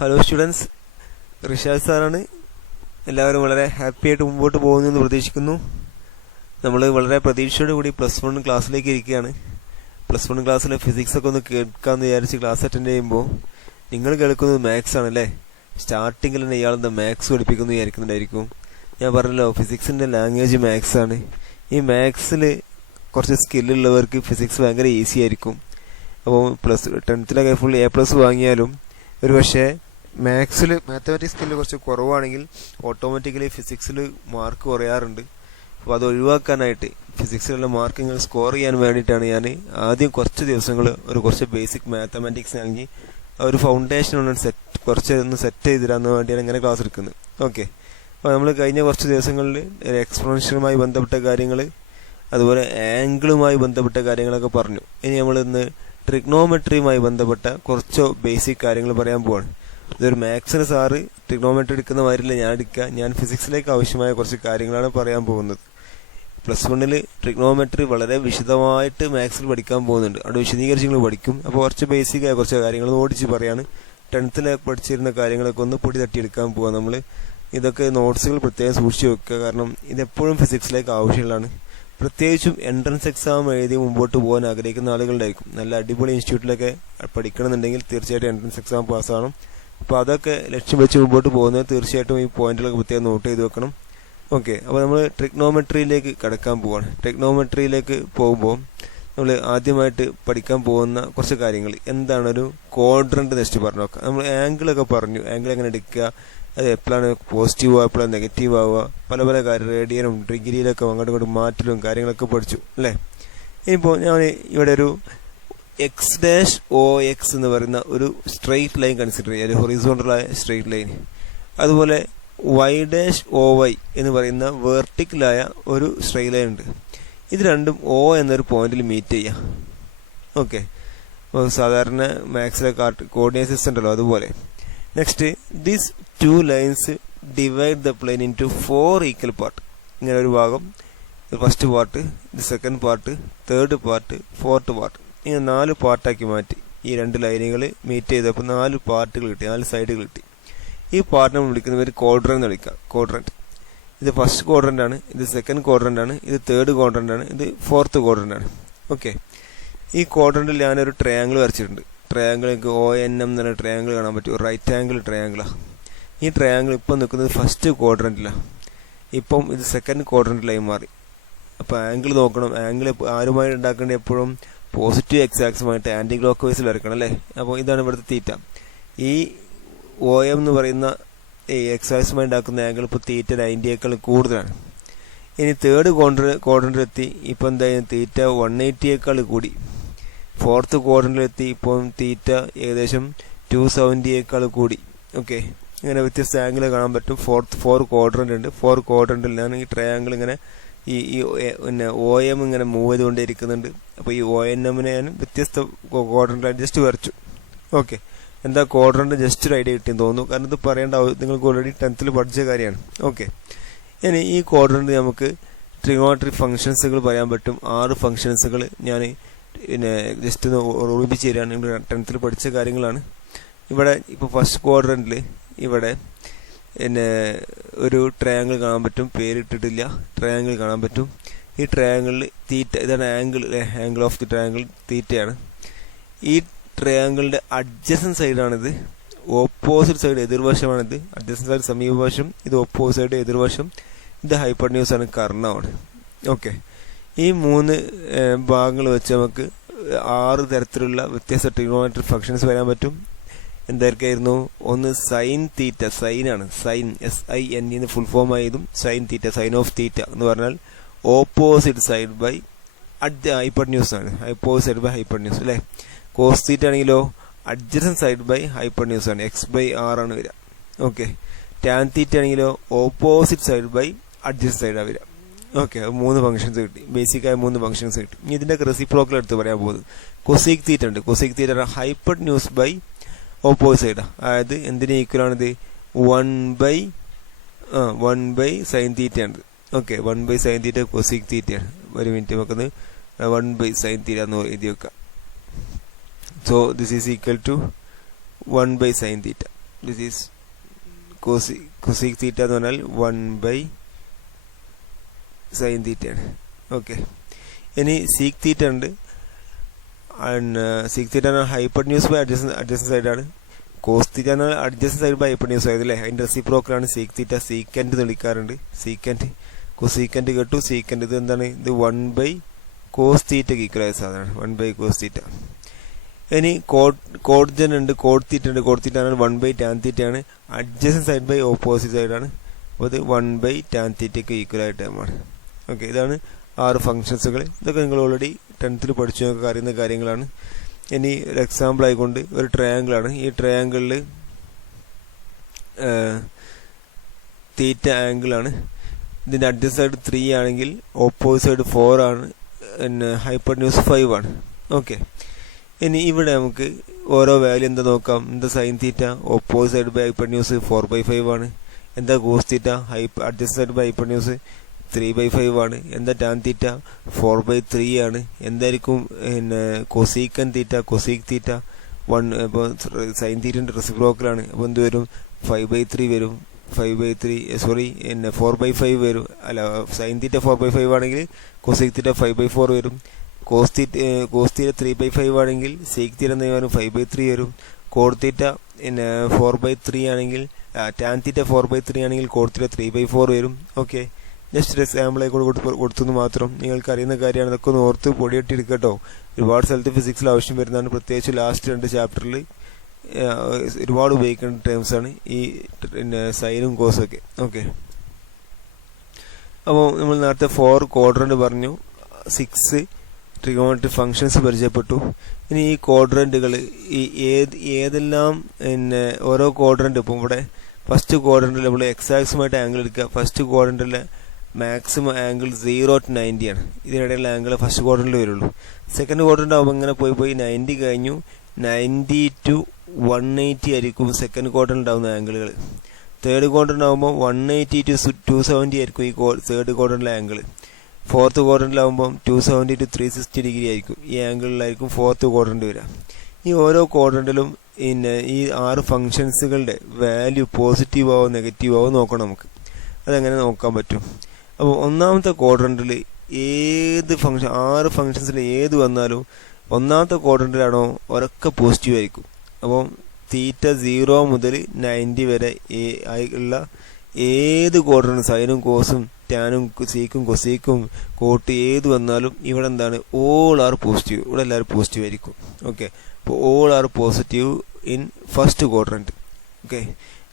Hello students, Rishad സാറാണ്. എല്ലാവരും വളരെ ഹാപ്പി ആയിട്ട് മുമ്പോട്ട് പോകുന്നെന്ന് പ്രതീക്ഷിക്കുന്നു. നമ്മൾ വളരെ പ്രതീക്ഷയോട് കൂടി +1 ക്ലാസ്സിലേക്ക് ഇരിക്കുകയാണ്. +1 ക്ലാസ്സിലെ ഫിസിക്സ് ഒക്കെ ഒന്ന് കേൾക്കാമെന്ന് വിചാരിച്ച് ക്ലാസ് അറ്റൻഡ് ചെയ്യുമ്പോൾ നിങ്ങൾ കേൾക്കുന്നത് മാത്സ് ആണല്ലേ. സ്റ്റാർട്ടിങ്ങിൽ തന്നെ ഇയാളെന്താ മാത്സ് പഠിപ്പിക്കുന്നു വിചാരിക്കുന്നുണ്ടായിരിക്കും. ഞാൻ പറഞ്ഞല്ലോ, ഫിസിക്സിൻ്റെ ലാംഗ്വേജ് മാത്സ് ആണ്. ഈ മാത്സിൽ കുറച്ച് സ്കില്ലുള്ളവർക്ക് ഫിസിക്സ് ഭയങ്കര ഈസി ആയിരിക്കും. അപ്പോൾ +10th ഫുൾ A+ വാങ്ങിയാലും ഒരു പക്ഷേ മാത്തമാറ്റിക്സ് സ്കില്ല് കുറച്ച് കുറവാണെങ്കിൽ ഓട്ടോമാറ്റിക്കലി ഫിസിക്സിൽ മാർക്ക് കുറയാറുണ്ട്. അപ്പോൾ അത് ഒഴിവാക്കാനായിട്ട് ഫിസിക്സിലുള്ള മാർക്ക് നിങ്ങൾ സ്കോർ ചെയ്യാൻ വേണ്ടിയിട്ടാണ് ഞാൻ ആദ്യം കുറച്ച് ദിവസങ്ങൾ കുറച്ച് ബേസിക് മാത്തമാറ്റിക്സ് നൽകി ഒരു ഫൗണ്ടേഷൻ ഒന്ന് സെറ്റ് ചെയ്തിടാൻ വേണ്ടിയാണ് ഇങ്ങനെ ക്ലാസ് എടുക്കുന്നത്. ഓക്കെ, അപ്പോൾ നമ്മൾ കഴിഞ്ഞ കുറച്ച് ദിവസങ്ങളിൽ എക്സ്പോണൻഷ്യലുമായി ബന്ധപ്പെട്ട കാര്യങ്ങൾ, അതുപോലെ ആംഗിളുമായി ബന്ധപ്പെട്ട കാര്യങ്ങളൊക്കെ പറഞ്ഞു. ഇനി നമ്മൾ ഇന്ന് ട്രിഗ്നോമെട്രിയുമായി ബന്ധപ്പെട്ട കുറച്ച് ബേസിക് കാര്യങ്ങൾ പറയാൻ പോവാണ്. ഇതൊരു മാത്സിന് സാറ് ട്രിഗ്നോമെട്രി എടുക്കുന്ന മാതിരില്ല ഞാൻ എടുക്കുക. ഞാൻ ഫിസിക്സിലേക്ക് ആവശ്യമായ കുറച്ച് കാര്യങ്ങളാണ് പറയാൻ പോകുന്നത്. +1 ട്രിഗ്നോമെട്രി വളരെ വിശദമായിട്ട് മാത്സിൽ പഠിക്കാൻ പോകുന്നുണ്ട്. അവിടെ വിശദീകരിച്ച് നിങ്ങൾ പഠിക്കും. അപ്പോൾ കുറച്ച് ബേസിക്കായ കുറച്ച് കാര്യങ്ങൾ ഓടിച്ച് പറയാണ്. 10th പഠിച്ചിരുന്ന കാര്യങ്ങളൊക്കെ ഒന്ന് പൊടി തട്ടിയെടുക്കാൻ പോവാം നമ്മൾ. ഇതൊക്കെ നോട്ട്സുകൾ പ്രത്യേകം സൂക്ഷിച്ച് വെക്കുക, കാരണം ഇതെപ്പോഴും ഫിസിക്സിലേക്ക് ആവശ്യമുള്ളതാണ്. പ്രത്യേകിച്ചും എൻട്രൻസ് എക്സാം എഴുതി മുമ്പോട്ട് പോകാൻ ആഗ്രഹിക്കുന്ന ആളുകളുണ്ടായിരിക്കും. നല്ല അടിപൊളി ഇൻസ്റ്റിറ്റ്യൂട്ടിലൊക്കെ പഠിക്കണമെന്നുണ്ടെങ്കിൽ തീർച്ചയായിട്ടും എൻട്രൻസ് എക്സാം പാസ്സാവണം. അപ്പോൾ അതൊക്കെ ലക്ഷ്യം വെച്ച് മുമ്പോട്ട് പോകുന്നത് തീർച്ചയായിട്ടും ഈ പോയിന്റുകളൊക്കെ പ്രത്യേകം നോട്ട് ചെയ്ത് വെക്കണം. ഓക്കെ, അപ്പോൾ നമ്മൾ ട്രിഗ്നോമെട്രിയിലേക്ക് കടക്കാൻ പോവാണ്. ട്രിഗ്നോമെട്രിയിലേക്ക് പോകുമ്പോൾ നമ്മൾ ആദ്യമായിട്ട് പഠിക്കാൻ പോകുന്ന കുറച്ച് കാര്യങ്ങൾ എന്താണ് ഒരു ക്വാഡ്രന്റ് നെക്സ്റ്റ് പറഞ്ഞു നോക്കാം. നമ്മൾ ആംഗിളൊക്കെ പറഞ്ഞു, ആംഗിൾ എങ്ങനെ എടുക്കുക, അത് എപ്പോഴാണ് പോസിറ്റീവ് ആവുക, എപ്പോഴാണ് നെഗറ്റീവ് ആവുക, പല കാര്യം റേഡിയനും ഡിഗ്രിയിലൊക്കെ അങ്ങോട്ടും ഇങ്ങോട്ടും മാറ്റലും കാര്യങ്ങളൊക്കെ പഠിച്ചു അല്ലേ. ഇനിയിപ്പോൾ ഞാൻ ഇവിടെ ഒരു x'(OX) എന്ന് പറയുന്ന ഒരു സ്ട്രെയിറ്റ് ലൈൻ കൺസിഡർ ചെയ്യുക, ഒരു ഹൊറിസോണ്ടലായ സ്ട്രെയിറ്റ് ലൈൻ. അതുപോലെ y'(OY) എന്ന് പറയുന്ന വെർട്ടിക്കലായ ഒരു സ്ട്രെയിറ്റ് ലൈൻ ഉണ്ട്. ഇത് രണ്ടും O എന്നൊരു പോയിന്റിൽ മീറ്റ് ചെയ്യുക. ഓക്കെ, സാധാരണ മാത്സിലെ കോർഡിനേറ്റ് സിസ്റ്റം ഉണ്ടല്ലോ അതുപോലെ. Next, these 2 lines divide the plain into 4 equal part. ഇങ്ങനെ ഒരു ഭാഗം, ഫസ്റ്റ് പാർട്ട്, ഇത് second part, third part, fourth part, ഇങ്ങനെ 4 പാർട്ടാക്കി മാറ്റി. ഈ 2 ലൈനുകൾ മീറ്റ് ചെയ്തപ്പോൾ 4 പാർട്ടുകൾ കിട്ടി, 4 സൈഡുകൾ കിട്ടി. ഈ പാർട്ട് നമ്മൾ വിളിക്കുന്ന പേര് ക്വാഡ്രന്റ് എന്ന് വിളിക്കാം. ക്വാഡ്രന്റ്, ഇത് ഫസ്റ്റ് ക്വാഡ്രന്റ് ആണ്, ഇത് സെക്കൻഡ് ക്വാഡ്രന്റ് ആണ്, ഇത് തേർഡ് ക്വാഡ്രന്റ് ആണ്, ഇത് ഫോർത്ത് ക്വാഡ്രന്റ് ആണ്. ഓക്കെ, ഈ ക്വാഡ്രന്റിൽ ഞാനൊരു ട്രയാങ്കിൾ വരച്ചിട്ടുണ്ട്. ട്രയാങ്കിൾക്ക് ONM എന്ന് പറഞ്ഞ ട്രയാങ്കിൾ കാണാൻ പറ്റും. റൈറ്റ് ആംഗിൾ ട്രയാങ്കിളാണ്. ഈ ട്രയാങ്കിൾ ഇപ്പം നിൽക്കുന്നത് ഫസ്റ്റ് ക്വാഡ്രന്റിലാണ്. ഇപ്പം ഇത് സെക്കൻഡ് ക്വാഡ്രന്റിലായി മാറി. അപ്പോൾ ആംഗിൾ നോക്കണം. ആംഗിൾ ആരുമായി ഉണ്ടാക്കേണ്ടത് എപ്പോഴും പോസിറ്റീവ് എക്സാക്സുമായിട്ട് ആൻറ്റി ക്ലോക്ക് വൈസിൽ വരക്കണം അല്ലേ. അപ്പോൾ ഇതാണ് ഇവിടുത്തെ തീറ്റ. ഈ OM എന്ന് പറയുന്ന ഈ എക്സാക്സുമായി ഉണ്ടാക്കുന്ന ആംഗിൾ ഇപ്പോൾ തീറ്റ 90യേക്കാൾ കൂടുതലാണ്. ഇനി തേർഡ് ക്വാഡ്രന്റിലെത്തി. ഇപ്പം എന്തായാലും തീറ്റ 180യേക്കാൾ കൂടി. ഫോർത്ത് ക്വാഡ്രന്റിലെത്തി. ഇപ്പം തീറ്റ ഏകദേശം 270യേക്കാൾ കൂടി. ഓക്കെ, ഇങ്ങനെ വ്യത്യസ്ത ആംഗിൾ കാണാൻ പറ്റും. 4 ക്വാഡ്രന്റ് ഉണ്ട്. 4 ക്വാഡ്രന്റിലാണ് ഈ ട്രയാങ്കിൾ ഇങ്ങനെ ഈ പിന്നെ OM ഇങ്ങനെ മൂവ് ചെയ്തുകൊണ്ടേ ഇരിക്കുന്നുണ്ട്. അപ്പോൾ ഈ ONMനെ ഞാൻ വ്യത്യസ്ത ക്വാഡ്രന്റിലായിട്ട് ജസ്റ്റ് വരച്ചു. ഓക്കെ, എന്താ ക്വാഡ്രന്റ് ജസ്റ്റ് ഒരു ഐഡിയ കിട്ടിയെന്ന് തോന്നുന്നു, കാരണം ഇത് പറയേണ്ട നിങ്ങൾക്ക് ഓൾറെഡി 10th പഠിച്ച കാര്യമാണ്. ഓക്കെ, ഇനി ഈ ക്വാഡ്രന്റ് നമുക്ക് ട്രിഗണോമെട്രി ഫംഗ്ഷൻസുകൾ പറയാൻ പറ്റും. 6 ഫംഗ്ഷൻസുകൾ ഞാൻ പിന്നെ ജസ്റ്റ് ഒന്ന് ഓർമ്മിപ്പിച്ച് തരികയാണ്. നിങ്ങൾ 10th പഠിച്ച കാര്യങ്ങളാണ്. ഇവിടെ ഇപ്പോൾ ഫസ്റ്റ് ക്വാഡ്രന്റിൽ ഇവിടെ പിന്നെ ഒരു ട്രയാങ്കിൾ കാണാൻ പറ്റും. പേരിട്ടിട്ടില്ല, ട്രയാങ്കിൾ കാണാൻ പറ്റും. ഈ ട്രയാങ്കിളിൽ തീറ്റ, ഇതാണ് ആംഗിൾ ഓഫ് ദി ട്രയാങ്കിൾ തീറ്റയാണ്. ഈ ട്രയാങ്കിളിൻ്റെ അഡ്ജസൻറ്റ് സൈഡാണിത്, ഓപ്പോസിറ്റ് സൈഡ് എതിർവശമാണിത്. അഡ്ജസൻറ്റ് സൈഡ് സമീപവശം, ഇത് ഓപ്പോസിറ്റ് സൈഡ് എതിർവശം, ഇത് ഹൈപ്പർന്യൂസാണ്, കർണമാണ്. ഓക്കെ, ഈ 3 ഭാഗങ്ങൾ വെച്ച് നമുക്ക് 6 തരത്തിലുള്ള വ്യത്യസ്ത ട്രിഗണോമെട്രിക് ഫംഗ്ഷൻസ് വരാൻ പറ്റും. എന്തൊക്കെയായിരുന്നു? ഒന്ന് സൈൻ തീറ്റ, സൈനാണ്. സൈൻ SIN എന്ന് ഫുൾ ഫോം ആയതും sine theta, sine of theta എന്ന് പറഞ്ഞാൽ ഓപ്പോസിറ്റ് സൈഡ് ബൈ ഹൈപ്പർന്യൂസ് ആണ്. ഓപ്പോസിറ്റ് സൈഡ് ബൈ ഹൈപ്പർന്യൂസ് അല്ലേ. കോസ് തീറ്റ ആണെങ്കിലോ അഡ്ജസൻറ്റ് സൈഡ് ബൈ ഹൈപ്പർന്യൂസ് ആണ്, X/R ആണ് വരിക. ഓക്കെ, ടാൻ തീറ്റ ആണെങ്കിലോ ഓപ്പോസിറ്റ് സൈഡ് ബൈ അഡ്ജസൻറ്റ് സൈഡാണ് വരിക. ഓക്കെ, 3 ഫംഗ്ഷൻസ് കിട്ടി, ബേസിക്കായ 3 ഫംഗ്ഷൻസ് കിട്ടി. ഇനി ഇതിൻ്റെ റെസിപ്രോക്കൽ എടുത്ത് പറയാൻ പോകുന്നത് കൊസീക് തീറ്റ ഉണ്ട്. Cosec theta hypotenuse by opposite സൈഡാണ്. അതായത് എന്തിന് ഈക്വലാണിത്? 1 ബൈ സൈൻ തീറ്റയാണ്. Okay, 1 by sine theta cosec തീറ്റയാണ്. ഒരു മിനിറ്റ് നമുക്കത് 1 ബൈ സൈൻ തീറ്റ എന്ന് എഴുതി വെക്കാം. So this is equal to 1 by sine theta. This is cosec theta എന്ന് പറഞ്ഞാൽ 1/sin തീറ്റയാണ്. ഓക്കെ, ഇനി സീക് തീറ്റ ഉണ്ട്. Sec theta hypotenuse by adjacent സൈഡാണ്. കോസ് തീറ്റ എന്നാൽ അഡ്ജസ്റ്റന്റ് സൈഡ് ബൈ ഹൈപ്പർന്യൂസ് ആയത് അല്ലേ. അതിന്റെ റെസിപ്രോക്കലാണ് സീക് തീറ്റ. സീക്കൻഡ് എന്ന് വിളിക്കാറുണ്ട്. സീക്കൻഡ് കൊസീക്കൻഡ് കേട്ടു. സീക്കൻഡ് ഇത് എന്താണ്? ഇത് 1/cos തീറ്റയ്ക്ക് ഈക്വൽ ആയ സാധനമാണ്. 1/cos തീറ്റ. ഇനി കോഡ്ജൻ ഉണ്ട്, കോഡ് തീറ്റ ഉണ്ട്. കോഡ് തീറ്റ ആണ് 1/tan തീറ്റയാണ്. അഡ്ജസ്റ്റന്റ് സൈഡ് ബൈ ഓപ്പോസിറ്റ് സൈഡാണ്. അപ്പോൾ ഇത് 1/tan തീറ്റയ്ക്ക് ഈക്വൽ ആയ ടേമാണ്. ഓക്കെ, ഇതാണ് 6 ഫംഗ്ഷൻസുകൾ. ഇതൊക്കെ നിങ്ങൾ ഓൾറെഡി 10th പഠിച്ചു നോക്കുക അറിയുന്ന കാര്യങ്ങളാണ്. ഇനി ഒരു എക്സാമ്പിൾ ആയിക്കൊണ്ട് ഒരു ട്രയാങ്കിൾ ആണ്. ഈ ട്രയാങ്കിളിൽ തീറ്റ ആംഗിൾ ആണ്. ഇതിന്റെ അഡ്ജസ്റ്റ് സൈഡ് 3 ആണെങ്കിൽ ഓപ്പോസിറ്റ് സൈഡ് 4 ആണ്. പിന്നെ ഹൈപ്പർന്യൂസ് 5 ആണ്. ഓക്കെ, ഇനി ഇവിടെ നമുക്ക് ഓരോ വാല്യൂ എന്താ നോക്കാം. എന്താ sine theta? Opposite side by hypotenuse 4/5 ആണ്. എന്താ cos theta? Adjacent side by hypotenuse 3/5 ആണ്. എന്താ ടാൻ തീറ്റ? 4/3 ആണ്. എന്തായിരിക്കും പിന്നെ കൊസീക്കൻ തീറ്റ? Cosec theta 1. ഇപ്പോൾ സൈൻ തീറ്റന്റെ റെസിപ്രോക്കലാണ്. അപ്പോൾ എന്ത് വരും? 5/3 വരും. 5/3 സോറി പിന്നെ 4/5 വരും. അല്ല, സൈൻ തീറ്റ 4/5 ആണെങ്കിൽ കൊസീക് തീറ്റ 5/4 വരും. കോസ് തീറ്റ 3/5 ആണെങ്കിൽ സീക് തീറ്റ എന്ന് വരും 5/3 വരും. കോഡ് തീറ്റ പിന്നെ 4/3 ആണെങ്കിൽ ടാൻ തീറ്റ 4/3 ആണെങ്കിൽ കോഡ് തീറ്റ 3/4 വരും. ഓക്കെ, ജസ്റ്റ് ഒരു എക്സാമ്പിൾ ആയിക്കോട്ട് കൊടുത്തെന്ന് മാത്രം. നിങ്ങൾക്ക് അറിയുന്ന കാര്യമാണ്. ഇതൊക്കെ ഒന്ന് ഓർത്ത് പൊടിയിട്ടിരിക്കട്ടോ. ഒരുപാട് സ്ഥലത്ത് ഫിസിക്സിൽ ആവശ്യം വരുന്നതാണ്. പ്രത്യേകിച്ച് ലാസ്റ്റ് 2 ചാപ്റ്ററിൽ ഒരുപാട് ഉപയോഗിക്കേണ്ട ടേംസ് ആണ് ഈ പിന്നെ സൈനും കോസും ഒക്കെ. ഓക്കെ, അപ്പോൾ നമ്മൾ നേരത്തെ 4 ക്വാഡ്രന്റ് പറഞ്ഞു, 6 ട്രിഗോണോമെട്രിക് ഫംഗ്ഷൻസ് പരിചയപ്പെട്ടു. ഇനി ഈ ക്വാഡ്രന്റുകൾ ഏതെല്ലാം പിന്നെ ഓരോ ക്വാഡ്രന്റ്, ഇപ്പം ഇവിടെ ഫസ്റ്റ് ക്വാഡ്രന്റിൽ നമ്മൾ എക്സ് ആക്സുമായിട്ട് ആംഗിൾ എടുക്കുക. ഫസ്റ്റ് ക്വാഡ്രന്റിലെ മാക്സിമം ആംഗിൾ 0 to 90 ആണ്. ഇതിനിടയിലുള്ള ആംഗിൾ ഫസ്റ്റ് ക്വാഡ്രന്റിൽ വരുള്ളൂ. സെക്കൻഡ് ക്വാഡ്രന്റ് ആകുമ്പോൾ ഇങ്ങനെ പോയി 90 കഴിഞ്ഞു 90 to 180 ആയിരിക്കും സെക്കൻഡ് ക്വാഡ്രന്റ് ഉണ്ടാവുന്ന ആംഗിളുകൾ. തേർഡ് ക്വാഡ്രന്റ് ആകുമ്പോൾ 180 to 270 ആയിരിക്കും ഈ തേർഡ് ക്വാഡ്രന്റിലെ ആംഗിൾ. ഫോർത്ത് ക്വാഡ്രന്റിലാകുമ്പോൾ 270 to 360 ഡിഗ്രി ആയിരിക്കും. ഈ ആംഗിളിലായിരിക്കും ഫോർത്ത് ക്വാഡ്രന്റ് വരിക. ഈ ഓരോ ക്വാഡ്രന്റിലും പിന്നെ ഈ 6 ഫംഗ്ഷൻസുകളുടെ വാല്യൂ പോസിറ്റീവ് ആവോ നെഗറ്റീവ് ആവോ നോക്കണം നമുക്ക്. അതെങ്ങനെ നോക്കാൻ പറ്റും? അപ്പോൾ ഒന്നാമത്തെ ക്വാഡ്രന്റിൽ ഏത് ഫംഗ്ഷൻ 6 ഫംഗ്ഷൻസിൽ ഏത് വന്നാലും ഒന്നാമത്തെ ക്വാഡ്രന്റിലാണോ ഒരൊക്കെ പോസിറ്റീവ് ആയിരിക്കും. അപ്പം തീറ്റ 0 മുതൽ 90 വരെ ഉള്ള ഏത് ക്വാഡ്രന്റ് സൈനും കോസും ടാനും സീക്കും കൊസീക്കും കോട്ട് ഏത് വന്നാലും ഇവിടെ എന്താണ്? All are positive. ഇവിടെ എല്ലാവരും പോസിറ്റീവ് ആയിരിക്കും. ഓക്കെ, അപ്പോൾ all are positive in first quadrant. Okay,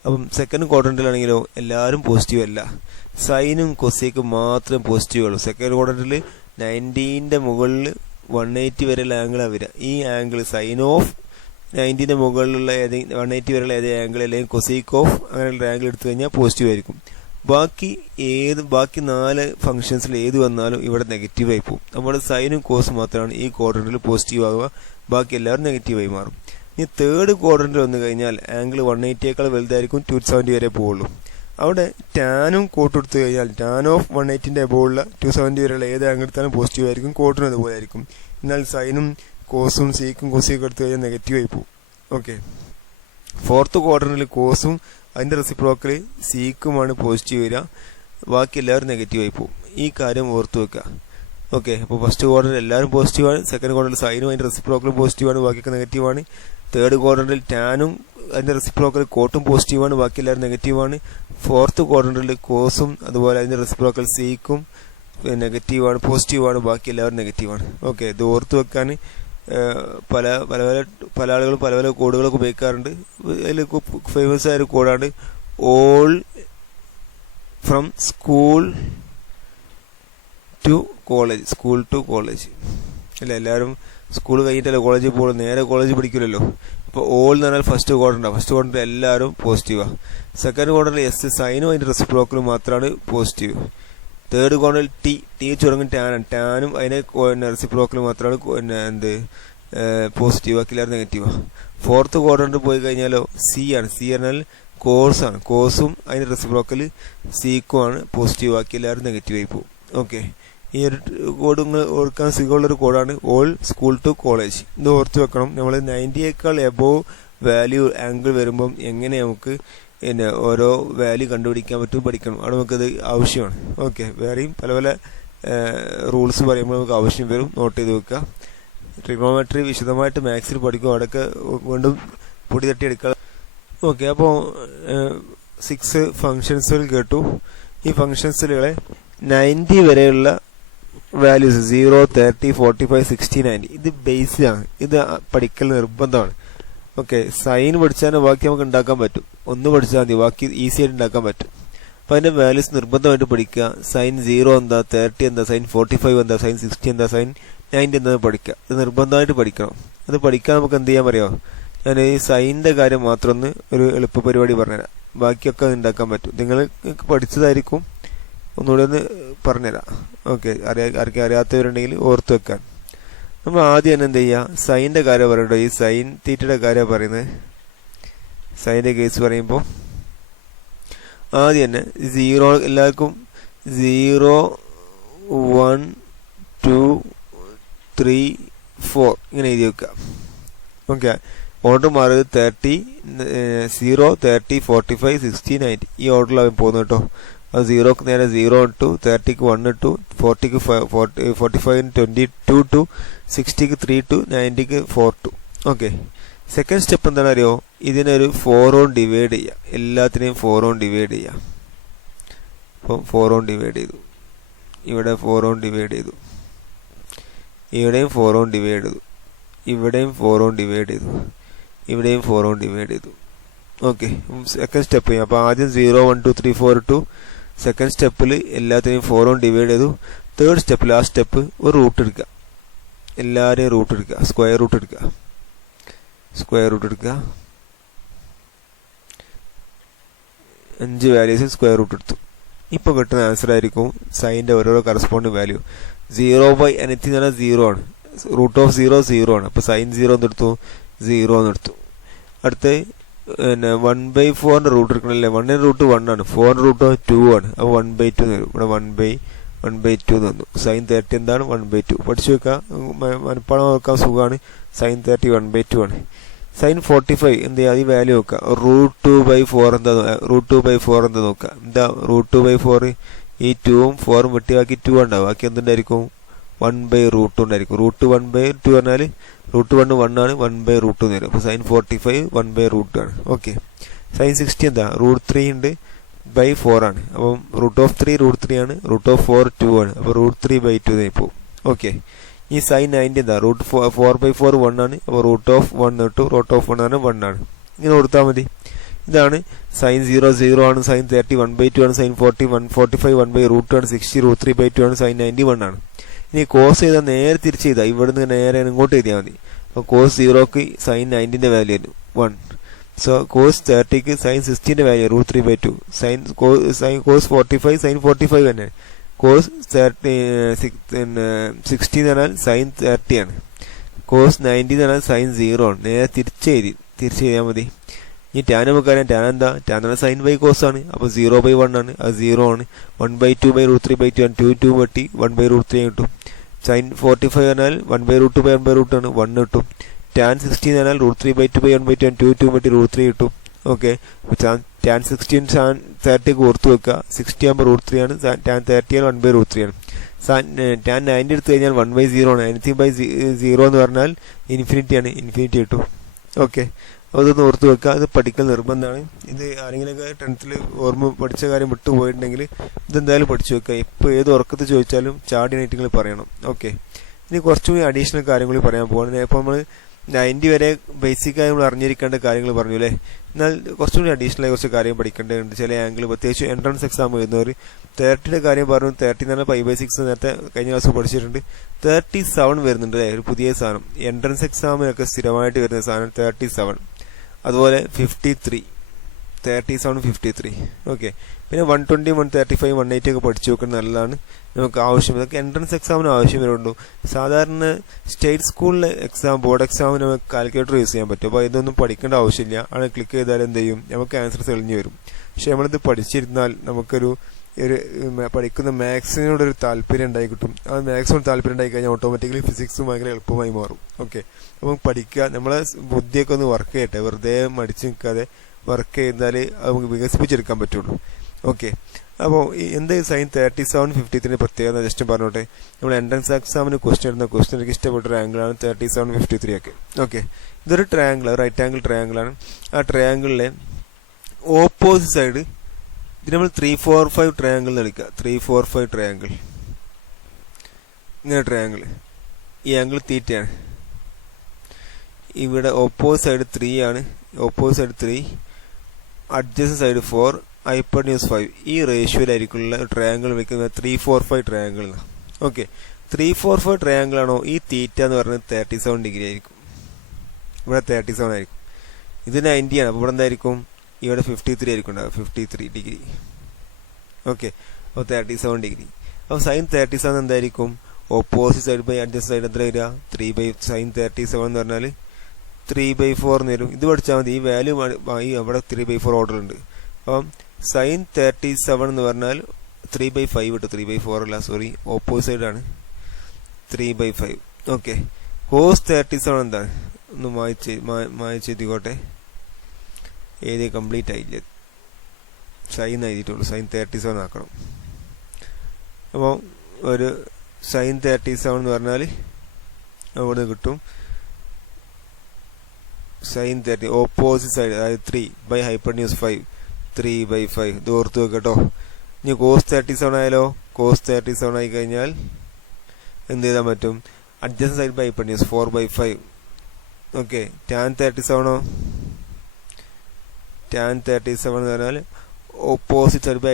അപ്പം സെക്കൻഡ് ക്വാഡ്രന്റിലാണെങ്കിലോ എല്ലാവരും പോസിറ്റീവ് അല്ല. സൈനും കൊസീക്കും മാത്രം പോസിറ്റീവ് ഉള്ളൂ. സെക്കൻഡ് ക്വാഡ്രന്റിൽ 90ന്റെ മുകളിൽ 180 വരെയുള്ള ആംഗിളാണ് വരിക. ഈ ആംഗിൾ സൈൻ ഓഫ് 90ന്റെ മുകളിലുള്ള 180 വരെയുള്ള ഏത് ആംഗിൾ അല്ലെങ്കിൽ കൊസീക്ക് ഓഫ് അങ്ങനെയുള്ള ആംഗിൾ എടുത്തു കഴിഞ്ഞാൽ പോസിറ്റീവ് ആയിരിക്കും. ബാക്കി 4 ഫംഗ്ഷൻസിൽ ഏത് വന്നാലും ഇവിടെ നെഗറ്റീവ് ആയി പോകും. നമ്മുടെ സൈനും കോസും മാത്രമാണ് ഈ ക്വാഡ്രന്റിൽ പോസിറ്റീവ് ആവുക. ബാക്കി എല്ലാവരും നെഗറ്റീവായി മാറും. ഇനി തേർഡ് ക്വാഡ്രന്റ് വന്നു കഴിഞ്ഞാൽ ആംഗിൾ 180യേക്കാൾ വലുതായിരിക്കും, 270 വരെ പോവുള്ളൂ. അവിടെ ടാനും കോട്ട് എടുത്തു കഴിഞ്ഞാൽ ടാൻ ഓഫ് 180ന്റെ എബോവുള്ള 270 വരെയുള്ള ഏത് ആംഗിൾ എടുത്താലും പോസിറ്റീവ് ആയിരിക്കും, കോട്ടിനും അതുപോലെ ആയിരിക്കും. എന്നാൽ സൈനും കോസും സീക്കും കൊസീക്കും എടുത്തു കഴിഞ്ഞാൽ നെഗറ്റീവ് ആയി പോകും. ഓക്കെ, ഫോർത്ത് ക്വാഡ്രന്റിൽ കോസും അതിന്റെ റെസിപ്രോക്കൽ സീക്കുമാണ് പോസിറ്റീവ് വരിക. ബാക്കി എല്ലാവരും നെഗറ്റീവ് ആയി പോകും. ഈ കാര്യം ഓർത്തു വെക്കുക. ഓക്കെ, അപ്പോൾ ഫസ്റ്റ് ക്വാഡ്രന്റിൽ എല്ലാവരും പോസിറ്റീവാണ്. സെക്കൻഡ് ക്വാഡ്രന്റിൽ സൈനും അതിന്റെ റെസിപ്രോക്കലും പോസിറ്റീവാണ്, ബാക്കിയൊക്കെ നെഗറ്റീവാണ്. തേർഡ് ക്വാഡ്രന്റിൽ ടാനും അതിന്റെ റെസിപ്രോക്കൽ കോട്ടും പോസിറ്റീവാണ്, ബാക്കി എല്ലാവരും നെഗറ്റീവാണ്. ഫോർത്ത് ക്വാഡ്രന്റിൽ കോസും അതുപോലെ അതിന്റെ റെസിപ്രോക്കൽ സീക്കും നെഗറ്റീവാണ്, പോസിറ്റീവാണ്, ബാക്കി എല്ലാവരും നെഗറ്റീവാണ്. ഓക്കെ, ഇത് ഓർത്തു വെക്കാൻ പല ആളുകളും പല കോഡുകളൊക്കെ ഉപയോഗിക്കാറുണ്ട്. അതിൽ ഫേമസ് ആയ ഒരു കോഡാണ് all from school to college. അല്ല, എല്ലാവരും സ്കൂൾ കഴിഞ്ഞിട്ടല്ല കോളേജിൽ പോകുള്ളൂ, നേരെ കോളേജിൽ പഠിക്കില്ലല്ലോ. അപ്പോൾ ഓൾ എന്ന് പറഞ്ഞാൽ ഫസ്റ്റ് ക്വാഡ്രന്റ് എല്ലാവരും പോസിറ്റീവാണ്. സെക്കൻഡ് ക്വാഡ്രന്റിൽ എസ് സൈനും അതിന്റെ റെസിപ്രോക്കലും മാത്രമാണ് പോസിറ്റീവ്. തേർഡ് ക്വാഡ്രന്റിൽ ടി ചുരുങ്ങും ടാനും അതിന്റെ റെസിപ്രോക്കലും മാത്രമാണ് പോസിറ്റീവ്, ബാക്കി എല്ലാവരും നെഗറ്റീവാണ്. ഫോർത്ത് ക്വാഡ്രന്റ് പോയി കഴിഞ്ഞാലോ സി പറഞ്ഞാൽ കോഴ്സാണ്, കോഴ്സും അതിന്റെ റെസിപ്രോക്കൽ സീക്കും ആണ് പോസിറ്റീവ്, ബാക്കി എല്ലാവരും നെഗറ്റീവ് ആയി പോകും. ഓക്കെ, ഈ ഒരു കോഡ് ഓർക്കാൻ സുഖമുള്ളൊരു കോഡാണ് ഓൾ സ്കൂൾ ടു കോളേജ്. ഇത് ഓർത്ത് വെക്കണം. നമ്മൾ 90യേക്കാൾ എബോവ് വാല്യൂ ആംഗിൾ വരുമ്പം എങ്ങനെ നമുക്ക് പിന്നെ ഓരോ വാല്യൂ കണ്ടുപിടിക്കാൻ പറ്റും പഠിക്കണം. അവിടെ നമുക്കത് ആവശ്യമാണ്. ഓക്കെ, വേറെയും പല പല റൂൾസ് പറയുമ്പോൾ നമുക്ക് ആവശ്യം വരും, നോട്ട് ചെയ്ത് വെക്കുക. ട്രിഗണോമെട്രി വിശദമായിട്ട് മാത്സിൽ പഠിക്കും, അവിടെയൊക്കെ വീണ്ടും പൊടി തട്ടിയെടുക്കുക. ഓക്കെ, അപ്പോൾ 6 ഫങ്ഷൻസുകൾ കേട്ടു. ഈ ഫങ്ഷൻസുകളെ 90 വരെയുള്ള വാല്യൂസ് 0, 30, 45, 60, 90 ഇത് ബേസ് ആണ്. ഇത് പഠിക്കൽ നിർബന്ധമാണ്. ഓക്കെ, സൈൻ പഠിച്ചാൽ ബാക്കി നമുക്ക് ഉണ്ടാക്കാൻ പറ്റും. ഒന്ന് പഠിച്ചാൽ മതി, ബാക്കി ഈസി ആയിട്ട് ഉണ്ടാക്കാൻ പറ്റും. അപ്പം അതിന്റെ വാല്യൂസ് നിർബന്ധമായിട്ട് പഠിക്കുക. സൈൻ 0 എന്താ, 30 എന്താ, സൈൻ 45 എന്താ, സൈൻ 60 എന്താ, സൈൻ 90 എന്താ പഠിക്കുക. ഇത് നിർബന്ധമായിട്ട് പഠിക്കണം. അത് പഠിക്കാൻ നമുക്ക് എന്ത് ചെയ്യാൻ പറയാമോ? ഞാൻ ഈ സൈനിന്റെ കാര്യം മാത്രം ഒന്ന് ഒരു എളുപ്പ പരിപാടി പറഞ്ഞുതരാം. ബാക്കിയൊക്കെ അത് ഉണ്ടാക്കാൻ പറ്റും. നിങ്ങൾ പഠിച്ചതായിരിക്കും, ഒന്നുകൂടെ ഒന്ന് പറഞ്ഞുതരാം. ഓക്കെ, ആർക്കും അറിയാത്തവരുണ്ടെങ്കിൽ ഓർത്ത് വെക്കാൻ. നമ്മൾ ആദ്യം തന്നെ എന്ത് ചെയ്യുക, സൈനിന്റെ കാര്യം പറയട്ടോ. ഈ സൈൻ തീറ്റയുടെ കാര്യം പറയുന്നത്. സൈനിന്റെ കേസ് പറയുമ്പോൾ ആദ്യം തന്നെ 0 എല്ലാവർക്കും 0, 1, 2, 3, 4 ഇങ്ങനെ എഴുതി വെക്കുക. ഓക്കെ, ഓർഡർ മാറിയത് 30, 0, 30, 45, 60, 90 ഈ ഓർഡറിലാണ് പോകുന്നത് കേട്ടോ. അത് 0ക്ക് നേരെ 0 ഇട്ടു, 30ക്ക് 1 ഇട്ടു, 40ക്ക് 45ന് 22 ഇട്ടു, 60ക്ക് 3 ഇട്ടു, 90ക്ക് 4 ഇട്ടു. ഓക്കെ, സെക്കൻഡ് സ്റ്റെപ്പ് എന്താണ് അറിയോ? ഇതിനൊരു 4 കൊണ്ട് ഡിവൈഡ് ചെയ്യുക. എല്ലാത്തിനെയും 4 കൊണ്ട് ഡിവൈഡ് ചെയ്യുക. അപ്പം 4 കൊണ്ട് ഡിവൈഡ് ചെയ്തു, ഇവിടെ 4 കൊണ്ട് ഡിവൈഡ് ചെയ്തു, ഇവിടെയും 4 കൊണ്ട് ഡിവൈഡ് ചെയ്തു, ഇവിടെയും 4 കൊണ്ട് ഡിവൈഡ് ചെയ്തു, ഇവിടെയും 4 കൊണ്ട് ഡിവൈഡ് ചെയ്തു. ഓക്കെ, സെക്കൻഡ് സ്റ്റെപ്പ് ചെയ്യാം. അപ്പോൾ ആദ്യം 0, 1, 2, 3, 4 ഇട്ടു. സെക്കൻഡ് സ്റ്റെപ്പിൽ എല്ലാത്തിനെയും 4 കൊണ്ട് ഡിവൈഡ് ചെയ്തു. തേർഡ് സ്റ്റെപ്പിൽ ആ സ്റ്റെപ്പ് ഒരു റൂട്ട് എടുക്കുക. എല്ലാവരെയും റൂട്ട് എടുക്കുക, സ്ക്വയർ റൂട്ട് എടുക്കുക. സ്ക്വയർ റൂട്ട് എടുക്കുക. 5 വാല്യൂസ് സ്ക്വയർ റൂട്ട് എടുത്തു. ഇപ്പോൾ കിട്ടുന്ന ആൻസർ ആയിരിക്കും സൈനിന്റെ ഓരോരോ കറസ്പോണ്ടിങ് വാല്യൂ. 0 anything എന്ന് പറഞ്ഞാൽ 0 ആണ്. റൂട്ട് ഓഫ് 0 0 ആണ്. അപ്പോൾ സൈൻ 0 എന്നെടുത്തു, 0 എന്നെടുത്തു. അടുത്ത് 1/4 റൂട്ട് എടുക്കണല്ലേ. 1 റൂട്ട് 1 ആണ്, 4 റൂട്ട് 2 ആണ്. അപ്പോൾ 1/2 വരും. ഇവിടെ 1/2 തന്നു. സൈൻ 30 എന്താണ്? 1/2. പഠിച്ചു വെക്കാം, മനപ്പാടം നോക്കാൻ സുഖമാണ്. സൈൻ 30 1/2 ആണ്. സൈൻ 45 എന്ത് ചെയ്യുക? ഈ വാല്യൂ നോക്കുക. റൂട്ട് 2/4 എന്താ? റൂട്ട് 2/4 എന്താ നോക്കുക. എന്താ റൂട്ട് 2/4? ഈ 2ഉം 4ഉം വെട്ടിയാക്കി 2 ഉണ്ടാവും. ബാക്കി എന്തുണ്ടായിരിക്കും? 1/√2 ഉണ്ടായിരിക്കും. റൂട്ട് 1/2 പറഞ്ഞാൽ റൂട്ട് 1 1 ആണ്, 1/√2 വരും. അപ്പോൾ സൈൻ 45 1/√2 ആണ്. ഓക്കെ, സൈൻ 60 എന്താ? റൂട്ട് 3 ഉണ്ട് ബൈ 4 ആണ്. അപ്പം റൂട്ട് ഓഫ് 3 റൂട്ട് 3 ആണ്, റൂട്ട് ഓഫ് 4 2 ആണ്. അപ്പോൾ റൂട്ട് 3/2 പോകും. ഓക്കെ, ഈ സൈൻ 90 എന്താ? റൂട്ട് 4/4 1 ആണ്. അപ്പോൾ റൂട്ട് ഓഫ് 1 ഇട്ടു, റൂട്ട് ഓഫ് 1 ആണ്, 1 ആണ്. ഇങ്ങനെ കൊടുത്താൽ മതി. ഇതാണ് സൈൻ 0 0 ആണ്, സൈൻ 30 1/2 ആണ്, സൈൻ 40 45 1/√2 ആണ്, 60 റൂട്ട് 3/2 ആണ്, സൈൻ 90 1 ആണ്. ഇനി കോസ് ചെയ്താൽ നേരെ തിരിച്ച് ചെയ്താൽ ഇവിടുന്ന് നേരെ ഇങ്ങോട്ട് എഴുതിയാൽ മതി. അപ്പോൾ കോസ് 0ക്ക് സൈൻ 90ന്റെ വാല്യൂ ആയിരുന്നു 1. സോ കോസ് 30ക്ക് സൈൻ 60ന്റെ വാല്യൂ റൂട്ട് 3/2. കോസ് 45 സൈൻ 45 തന്നെ. കോസ് 60 എന്ന് പറഞ്ഞാൽ സൈൻ 30 ആണ്. കോസ് 90 എന്ന് പറഞ്ഞാൽ സൈൻ 0 ആണ്. നേരെ തിരിച്ചെഴുതിയാൽ മതി. ഇനി ടാൻ നമുക്കറിയാം. ടാൻ എന്താ? ടാൻ എന്നാൽ സൈൻ ബൈ കോസ് ആണ്. അപ്പോൾ 0/1 ആണ്, അത് 0 ആണ്. 1/2/റൂട്ട് 3/2 ആണ്. 2 വെട്ടി 1/√3 കിട്ടും. സൈൻ 45 പറഞ്ഞാൽ 1/√2/1/√2 ആണ്, 1 കിട്ടും. ടാൻ 60 എന്ന് പറഞ്ഞാൽ റൂട്ട് 3/2/1/2 ആണ്. 2 വെട്ടി റൂട്ട് 3 കിട്ടും. ഓക്കെ, ടാൻ 60 ടാൻ 30 ഓർത്ത് വെക്കുക. 60 ആകുമ്പോൾ റൂട്ട് 3 ആണ്, ടാൻ 30 ആണ് 1/√3 ആണ്. ടാൻ 90 എടുത്തു കഴിഞ്ഞാൽ 1/0 ആണ്. anything/0 എന്ന് പറഞ്ഞാൽ ഇൻഫിനിറ്റി ആണ്, ഇൻഫിനിറ്റി കിട്ടും. ഓക്കെ, അതൊന്ന് ഓർത്ത് വെക്കുക. അത് പഠിക്കൽ നിർബന്ധമാണ്. ഇത് ആരെങ്കിലുമൊക്കെ 10th ഓർമ്മ പഠിച്ച കാര്യം വിട്ടുപോയിട്ടുണ്ടെങ്കിൽ ഇതെന്തായാലും പഠിച്ചു വെക്കുക. ഇപ്പോൾ ഏത് ഉറക്കത്ത് ചോദിച്ചാലും ചാടി നൈറ്റുകൾ പറയണം. ഓക്കെ, ഇനി കുറച്ചുകൂടി അഡീഷണൽ കാര്യങ്ങൾ പറയാൻ പോകണം. ഇപ്പോൾ നമ്മൾ 90 വരെ ബേസിക്കായി നമ്മൾ അറിഞ്ഞിരിക്കേണ്ട കാര്യങ്ങൾ പറഞ്ഞു അല്ലേ. എന്നാൽ കുറച്ചുകൂടി അഡീഷണലായി കുറച്ച് കാര്യം പഠിക്കേണ്ടതുണ്ട്. ചില ആംഗിൾ പ്രത്യേകിച്ച് എൻട്രൻസ് എക്സാം എഴുതുന്നവർ 30യുടെ കാര്യം പറഞ്ഞു. 30 എന്ന് പറഞ്ഞാൽ 5/6 നേരത്തെ കഴിഞ്ഞ ക്ലാസ് പഠിച്ചിട്ടുണ്ട്. 37 വരുന്നുണ്ട് അല്ലേ, ഒരു പുതിയ സാധനം. എൻട്രൻസ് എക്സാമിനൊക്കെ സ്ഥിരമായിട്ട് വരുന്ന സാധനം 37. അതുപോലെ 53 37 53. ഓക്കെ, പിന്നെ 120 135 180 ഒക്കെ പഠിച്ചു വെക്കുന്നത് നല്ലതാണ്. നമുക്ക് ആവശ്യം ഇതൊക്കെ എൻട്രൻസ് എക്സാമിന് ആവശ്യം വരുന്നുള്ളൂ. സാധാരണ സ്റ്റേറ്റ് സ്കൂളിലെ എക്സാം ബോർഡ് എക്സാമിന് നമുക്ക് കാൽക്കുലേറ്റർ യൂസ് ചെയ്യാൻ പറ്റും. അപ്പോൾ ഇതൊന്നും പഠിക്കേണ്ട ആവശ്യമില്ല. അവിടെ ക്ലിക്ക് ചെയ്താൽ എന്ത് ചെയ്യും? നമുക്ക് ആൻസർ തെളിഞ്ഞു വരും. പക്ഷെ നമ്മളിത് പഠിച്ചിരുന്നാൽ നമുക്കൊരു പഠിക്കുന്ന മാത്സിനോടൊരു താല്പര്യം ഉണ്ടായി കിട്ടും. ആ മാത്സിനോട് താല്പര്യം ഉണ്ടായി കഴിഞ്ഞാൽ ഓട്ടോമാറ്റിക്കലി ഫിസിക്സും ഭയങ്കര എളുപ്പമായി മാറും. ഓക്കെ, അപ്പം പഠിക്കുക, നമ്മളെ ബുദ്ധിയൊക്കെ ഒന്ന് വർക്ക് ചെയ്യട്ടെ, വെറുതെ മടിച്ചു നിൽക്കാതെ വർക്ക് ചെയ്താൽ നമുക്ക് വികസിപ്പിച്ചെടുക്കാൻ പറ്റുള്ളൂ. ഓക്കെ, അപ്പോൾ എന്താ സൈൻ 3753 പ്രത്യേകത ജസ്റ്റ് പറഞ്ഞോട്ടെ. നമ്മൾ എൻട്രൻസ് എക്സാമിന് ക്വസ്റ്റ്യൻ ഇടുന്ന ക്വസ്റ്റ്യൻ എനിക്ക് ഇഷ്ടപ്പെട്ട ഒരു ആംഗിളാണ് 3753 ഒക്കെ. ഓക്കെ, ഇതൊരു ട്രയാങ്കിൾ, റൈറ്റ് ആംഗിൾ ട്രയാങ്കിളാണ്. ആ ട്രയാങ്കിളിലെ ഓപ്പോസിറ്റ് സൈഡ് ഇത് നമ്മൾ 345 ട്രയാങ്കിൾ എന്ന് എടുക്കുക. 345 ട്രയാങ്കിൾ, ഇങ്ങനെ ട്രയാങ്കിൾ, ഈ ആംഗിൾ തീറ്റയാണ്. ഇവിടെ ഓപ്പോസിറ്റ് സൈഡ് 3 ആണ്, opposite side 3, adjacent side 4, hypotenuse 5. ഈ റേഷ്യോയിലായിരിക്കുള്ള ട്രയാങ്കിൾ വയ്ക്കുന്നത് 345 ട്രയാങ്കിൾ. ഓക്കെ, 345 ട്രയാങ്കിൾ ആണോ ഈ തീറ്റ എന്ന് പറയുന്നത് 37 ഡിഗ്രി ആയിരിക്കും. ഇവിടെ 37 ആയിരിക്കും, ഇത് 90 ആണ്. അപ്പോൾ ഇവിടെ എന്തായിരിക്കും, ഇവിടെ 53 ആയിരിക്കും ഉണ്ടാവുക, 53 ഡിഗ്രി. ഓക്കെ, അപ്പോൾ 37 ഡിഗ്രി. അപ്പോൾ സൈൻ 37 എന്തായിരിക്കും, opposite side by adjacent side എത്ര വരിക, 3 സൈൻ 37 എന്ന് പറഞ്ഞാൽ 3/4 എന്ന് വരും. ഇത് പഠിച്ചാൽ മതി. ഈ വാല്യൂ അവിടെ 3/4 ഓർഡർ ഉണ്ട്. അപ്പം സൈൻ 37 എന്ന് പറഞ്ഞാൽ 3/5 ഇട്ട് 3/4 അല്ല, സോറി, ഓപ്പോസിറ്റ് സൈഡാണ്, 3/5. ഓക്കെ, കോസ് 37 എന്താണ് ഒന്ന് മായിച്ചെഴുതിക്കോട്ടെ. എഴുതി കംപ്ലീറ്റ് ആയില്ല, സൈൻ എഴുതിയിട്ടുള്ളൂ, സൈൻ 37 ആക്കണം. അപ്പോൾ ഒരു സൈൻ 37 എന്ന് പറഞ്ഞാൽ അവിടെ കിട്ടും സൈൻ 30 ഓപ്പോസിറ്റ് സൈഡ്, അതായത് 3 ബൈ ഹൈപ്പോട്ടന്യൂസ് 5, 3/5. ഇത് ഓർത്ത് വെക്കട്ടോ. ഇനി കോസ് 37 ആയാലോ, കോസ് 37 ആയി കഴിഞ്ഞാൽ എന്ത് ചെയ്താൻ പറ്റും, adjacent side by hypotenuse 4/5. Okay, tan 37 tan 37 എന്ന് പറഞ്ഞാൽ opposite side by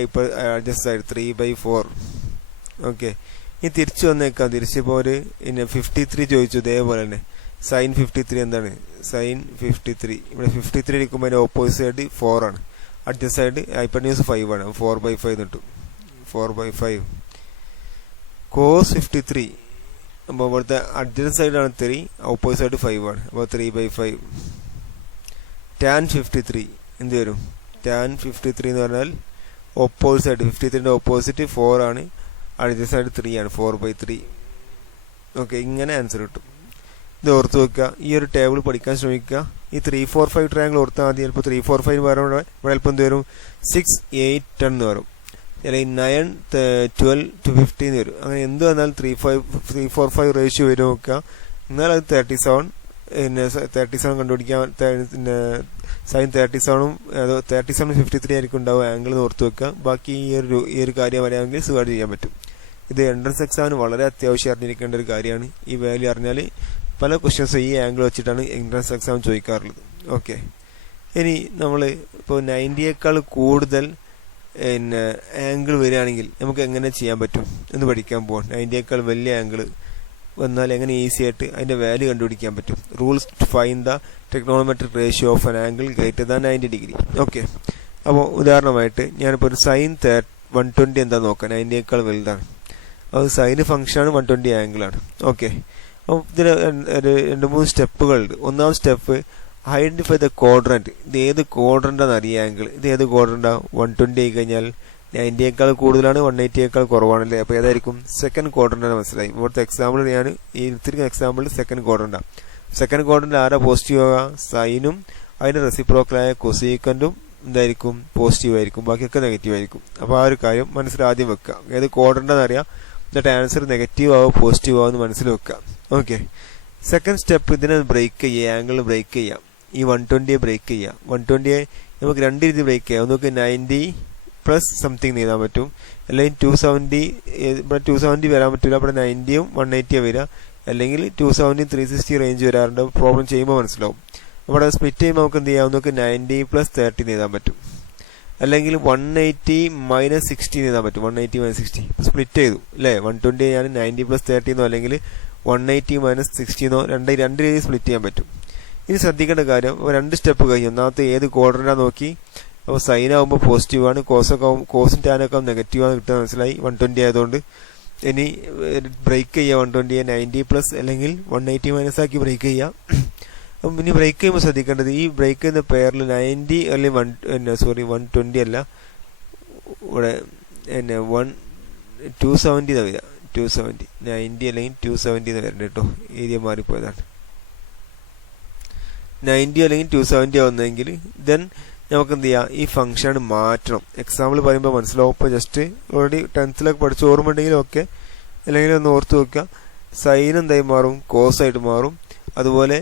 adjacent side 3/4. Okay, ഇനി തിരിച്ചു വന്നേക്കാം. തിരിച്ചിപ്പോൾ ഒരു 53 ചോദിച്ചു, ഇതേപോലെ തന്നെ സൈൻ 53 എന്താണ്, സൈൻ 53 ഇവിടെ 53 ഇരിക്കുമ്പോൾ അതിന്റെ ഓപ്പോസിറ്റ് സൈഡ് 4 ആണ്, അഡ്ജസ്റ്റ് സൈഡ് ഹൈപ്പോട്ടന്യൂസ് 5 ആണ്, 4/5 കിട്ടും, 4/5. കോസ് 53 അപ്പോൾ ഇവിടുത്തെ അഡ്ജസ്റ്റ് സൈഡാണ് 3, ഓപ്പോസിറ്റ് സൈഡ് 5 ആണ്, അപ്പോൾ 3/5. ടാൻ 53 എന്ത് വരും, ടാൻ 53 എന്ന് പറഞ്ഞാൽ ഓപ്പോസിറ്റ് സൈഡ് 53ന്റെ ഓപ്പോസിറ്റ് 4 ആണ്, അഡ്ജസ്റ്റ് സൈഡ് 3 ആണ്, 4/3. ഓക്കെ, ഇങ്ങനെ ആൻസർ കിട്ടും. ഇത് ഓർത്ത് വെക്കുക. ഈ ഒരു ടേബിൾ പഠിക്കാൻ ശ്രമിക്കുക. ഈ 345 ട്രയാങ്കിൾ ഓർത്താൽ മതി. ചിലപ്പോൾ 345 പറയുമ്പോൾ ഇവിടെ ചിലപ്പോൾ എന്ത് വരും, 6, 8, 10 എന്ന് വരും, അല്ലെങ്കിൽ 9, 12 to 15 എന്ന് വരും. അങ്ങനെ എന്ത് വന്നാലും 345 റേഷ്യോ വരും നോക്കുക. എന്നാൽ അത് 37, പിന്നെ 37 കണ്ടുപിടിക്കാൻ, പിന്നെ സൈൻ 37ഉം അത് 37-53 ആയിരിക്കും ഉണ്ടാവും ആംഗിൾ എന്ന് ഓർത്ത് വെക്കുക. ബാക്കി ഈ ഒരു കാര്യം അറിയാമെങ്കിൽ സുഖമായിട്ട് ചെയ്യാൻ പറ്റും. ഇത് എൻട്രൻസ് എക്സാമിന് വളരെ അത്യാവശ്യം അറിഞ്ഞിരിക്കേണ്ട ഒരു കാര്യമാണ്. ഈ വാല്യൂ അറിഞ്ഞാൽ പല ക്വസ്റ്റ്യൻസും ഈ ആംഗിൾ വെച്ചിട്ടാണ് എൻട്രൻസ് എക്സാം ചോദിക്കാറുള്ളത്. ഓക്കെ, ഇനി നമ്മൾ ഇപ്പോൾ 90യേക്കാൾ കൂടുതൽ പിന്നെ ആംഗിൾ വരികയാണെങ്കിൽ നമുക്ക് എങ്ങനെ ചെയ്യാൻ പറ്റും എന്ന് പഠിക്കാൻ പോകാം. 90യേക്കാൾ വലിയ ആംഗിൾ വന്നാൽ എങ്ങനെ ഈസി ആയിട്ട് അതിന്റെ വാല്യൂ കണ്ടുപിടിക്കാൻ പറ്റും. Rules to find the trigonometric ratio of an angle greater than 90 degree. Okay, അപ്പോൾ ഉദാഹരണമായിട്ട് ഞാനിപ്പോൾ ഒരു സൈൻ 120 എന്താ നോക്കാം, 90യേക്കാൾ വലുതാണ്. അത് സൈന് ഫംഗ്ഷനാണ്, 120 ആംഗിളാണ്. ഓക്കെ, അപ്പോൾ ഇതിന് 2-3 സ്റ്റെപ്പുകളുണ്ട്. ഒന്നാം സ്റ്റെപ്പ് ഐഡന്റിഫൈ ദ ക്വാഡ്രന്റ്. ഇത് ഏത് ക്വാഡ്രന്റാന്ന് അറിയാം ആംഗിൾ. ഇത് ഏത് ക്വാഡ്രന്റാ, 120 ആയി കഴിഞ്ഞാൽ 90യേക്കാൾ കൂടുതലാണ്, 180യേക്കാൾ കുറവാണല്ലേ. അപ്പോൾ ഏതായിരിക്കും, സെക്കൻഡ് ക്വാഡ്രന്റാണ്. മനസ്സിലായി. ഇവിടുത്തെ എക്സാമ്പിൾ ഞാൻ ഈ എടുത്തിരിക്കുന്ന എക്സാമ്പിൾ സെക്കൻഡ് ക്വാഡ്രന്റാണ്. സെക്കൻഡ് ക്വാഡ്രന്റ് ആരാ പോസിറ്റീവ് ആവുക, സൈനും അതിന്റെ റെസിപ്രോക്കലായ കൊസീക്കന്റും എന്തായിരിക്കും, പോസിറ്റീവ് ആയിരിക്കും, ബാക്കിയൊക്കെ നെഗറ്റീവ് ആയിരിക്കും. അപ്പോൾ ആ ഒരു കാര്യം മനസ്സിൽ ആദ്യം വെക്കുക. ഏത് ക്വാഡ്രന്റാന്ന് അറിയാം, എന്നിട്ട് ആൻസർ നെഗറ്റീവ് ആവോ പോസിറ്റീവ് ആവോ എന്ന് മനസ്സിൽ വെക്കുക. ഓക്കെ, സെക്കൻഡ് സ്റ്റെപ്പ് ഇതിനെ ബ്രേക്ക് ചെയ്യുക, ആംഗിൾ ബ്രേക്ക് ചെയ്യാം. ഈ 120യെ ബ്രേക്ക് ചെയ്യാം. 120യെ നമുക്ക് രണ്ട് രീതി ബ്രേക്ക് ചെയ്യാം. നമുക്ക് 90 പ്ലസ് സംതിങ് എഴുതാൻ പറ്റും, അല്ലെങ്കിൽ 270. ഇവിടെ 270 വരാൻ പറ്റില്ല, ഇവിടെ 90യും 180 വരിക, അല്ലെങ്കിൽ 270 360 റേഞ്ച് വരാറുണ്ട്. പ്രോബ്ലം ചെയ്യുമ്പോൾ മനസ്സിലാവും. ഇവിടെ സ്പ്ലിറ്റ് ചെയ്യുമ്പോൾ നമുക്ക് എന്ത് ചെയ്യാം, നമുക്ക് 90 + 30 എഴുതാൻ പറ്റും, അല്ലെങ്കിൽ 180 - 60 എഴുതാൻ പറ്റും. 180 - 60 സ്പ്ലിറ്റ് ചെയ്തു അല്ലേ. 120 ഞാൻ 90 + 30 എന്നോ അല്ലെങ്കിൽ 180 - 60 എന്നോ രണ്ട് രീതി സ്പ്ലിറ്റ് ചെയ്യാൻ പറ്റും. ഇനി ശ്രദ്ധിക്കേണ്ട കാര്യം, രണ്ട് സ്റ്റെപ്പ് കഴിഞ്ഞു. ഒന്നാമത്തെ ഏത് ക്വാഡ്രന്റാ നോക്കി. അപ്പോൾ സൈൻ ആകുമ്പോൾ പോസിറ്റീവ് ആണ്, കോസും ടാനൊക്കെ നെഗറ്റീവ് ആണ് കിട്ടുക, മനസ്സിലായി. 120 ആയതുകൊണ്ട് ഇനി ബ്രേക്ക് ചെയ്യുക. 120യെ 90 പ്ലസ് അല്ലെങ്കിൽ 180 മൈനസ് ആക്കി ബ്രേക്ക് ചെയ്യുക. അപ്പം ഇനി ബ്രേക്ക് ചെയ്യുമ്പോൾ ശ്രദ്ധിക്കേണ്ടത് ഈ ബ്രേക്ക് ചെയ്യുന്ന പെയറിൽ 90 അല്ലെങ്കിൽ 120 അല്ല, ഇവിടെ 270 വരിക. 270 90 അല്ലെങ്കിൽ 270 വരണ്ട കേട്ടോ, ഏരിയ മാറിപ്പോയതാണ്. 90 അല്ലെങ്കിൽ 270 ആവുന്നതെങ്കിൽ ദെൻ നമുക്ക് എന്ത് ചെയ്യാം, ഈ ഫംഗ്ഷൻ മാറ്റണം. എക്സാമ്പിൾ പറയുമ്പോൾ മനസ്സിലാവും. ഇപ്പോൾ ജസ്റ്റ് ഓൾറെഡി 10th പഠിച്ച ഓർമ്മ ഉണ്ടെങ്കിലും ഒക്കെ, അല്ലെങ്കിൽ ഒന്ന് ഓർത്ത് വെക്കുക. സൈൻ എന്തായി മാറും, കോസ് ആയിട്ട് മാറും. അതുപോലെ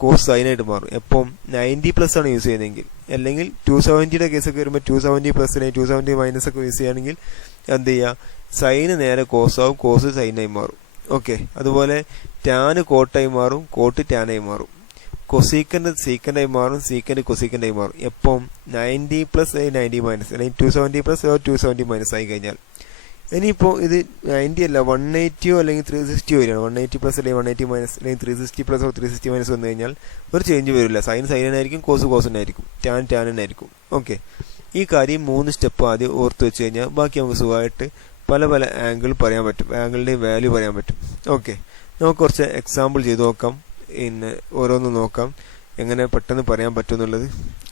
കോസ് സൈനായിട്ട് മാറും. എപ്പം 90+ ആണ് യൂസ് ചെയ്യുന്നതെങ്കിൽ. അല്ലെങ്കിൽ 270യുടെ കേസൊക്കെ വരുമ്പോൾ 270+ അല്ലെങ്കിൽ 270 മൈനസ് ഒക്കെ യൂസ് ചെയ്യുകയാണെങ്കിൽ എന്ത് ചെയ്യുക, സൈന് നേരെ കോസ് ആവും, കോസ് സൈനായി മാറും. ഓക്കെ. അതുപോലെ ടാന് കോട്ടായി മാറും, കോട്ട് ടാനായി മാറും. കൊസീക്കന്റ് സീക്കന്റായി മാറും, സീക്കന്റ് കൊസീക്കന്റായി മാറും. എപ്പം 90+ 90 മൈനസ് അല്ലെങ്കിൽ 270+ 270 മൈനസ് ആയി കഴിഞ്ഞാൽ. ഇനിയിപ്പോൾ ഇത് 90 അല്ല 180 അല്ലെങ്കിൽ 360 വരികയാണ്. 180+ അല്ലെങ്കിൽ 180 മൈനസ് അല്ലെങ്കിൽ 360+ 360 മൈനസ് വന്നു കഴിഞ്ഞാൽ ഒരു ചേഞ്ച് വരില്ല. സൈൻ സൈനായിരിക്കും, കോസ് കോസനായിരിക്കും, ടാൻ ടാനായിരിക്കും. ഓക്കെ. ഈ കാര്യം 3 സ്റ്റെപ്പ് ആദ്യം ഓർത്ത് വെച്ച് കഴിഞ്ഞാൽ ബാക്കി നമുക്ക് സുഖമായിട്ട് പല പല ആംഗിൾ പറയാൻ പറ്റും, ആംഗിളിൻ്റെ വാല്യൂ പറയാൻ പറ്റും. ഓക്കെ. നമുക്ക് കുറച്ച് എക്സാമ്പിൾ ചെയ്ത് നോക്കാം, പിന്നെ ഓരോന്ന് നോക്കാം എങ്ങനെ പെട്ടെന്ന് പറയാൻ പറ്റും എന്നുള്ളത്.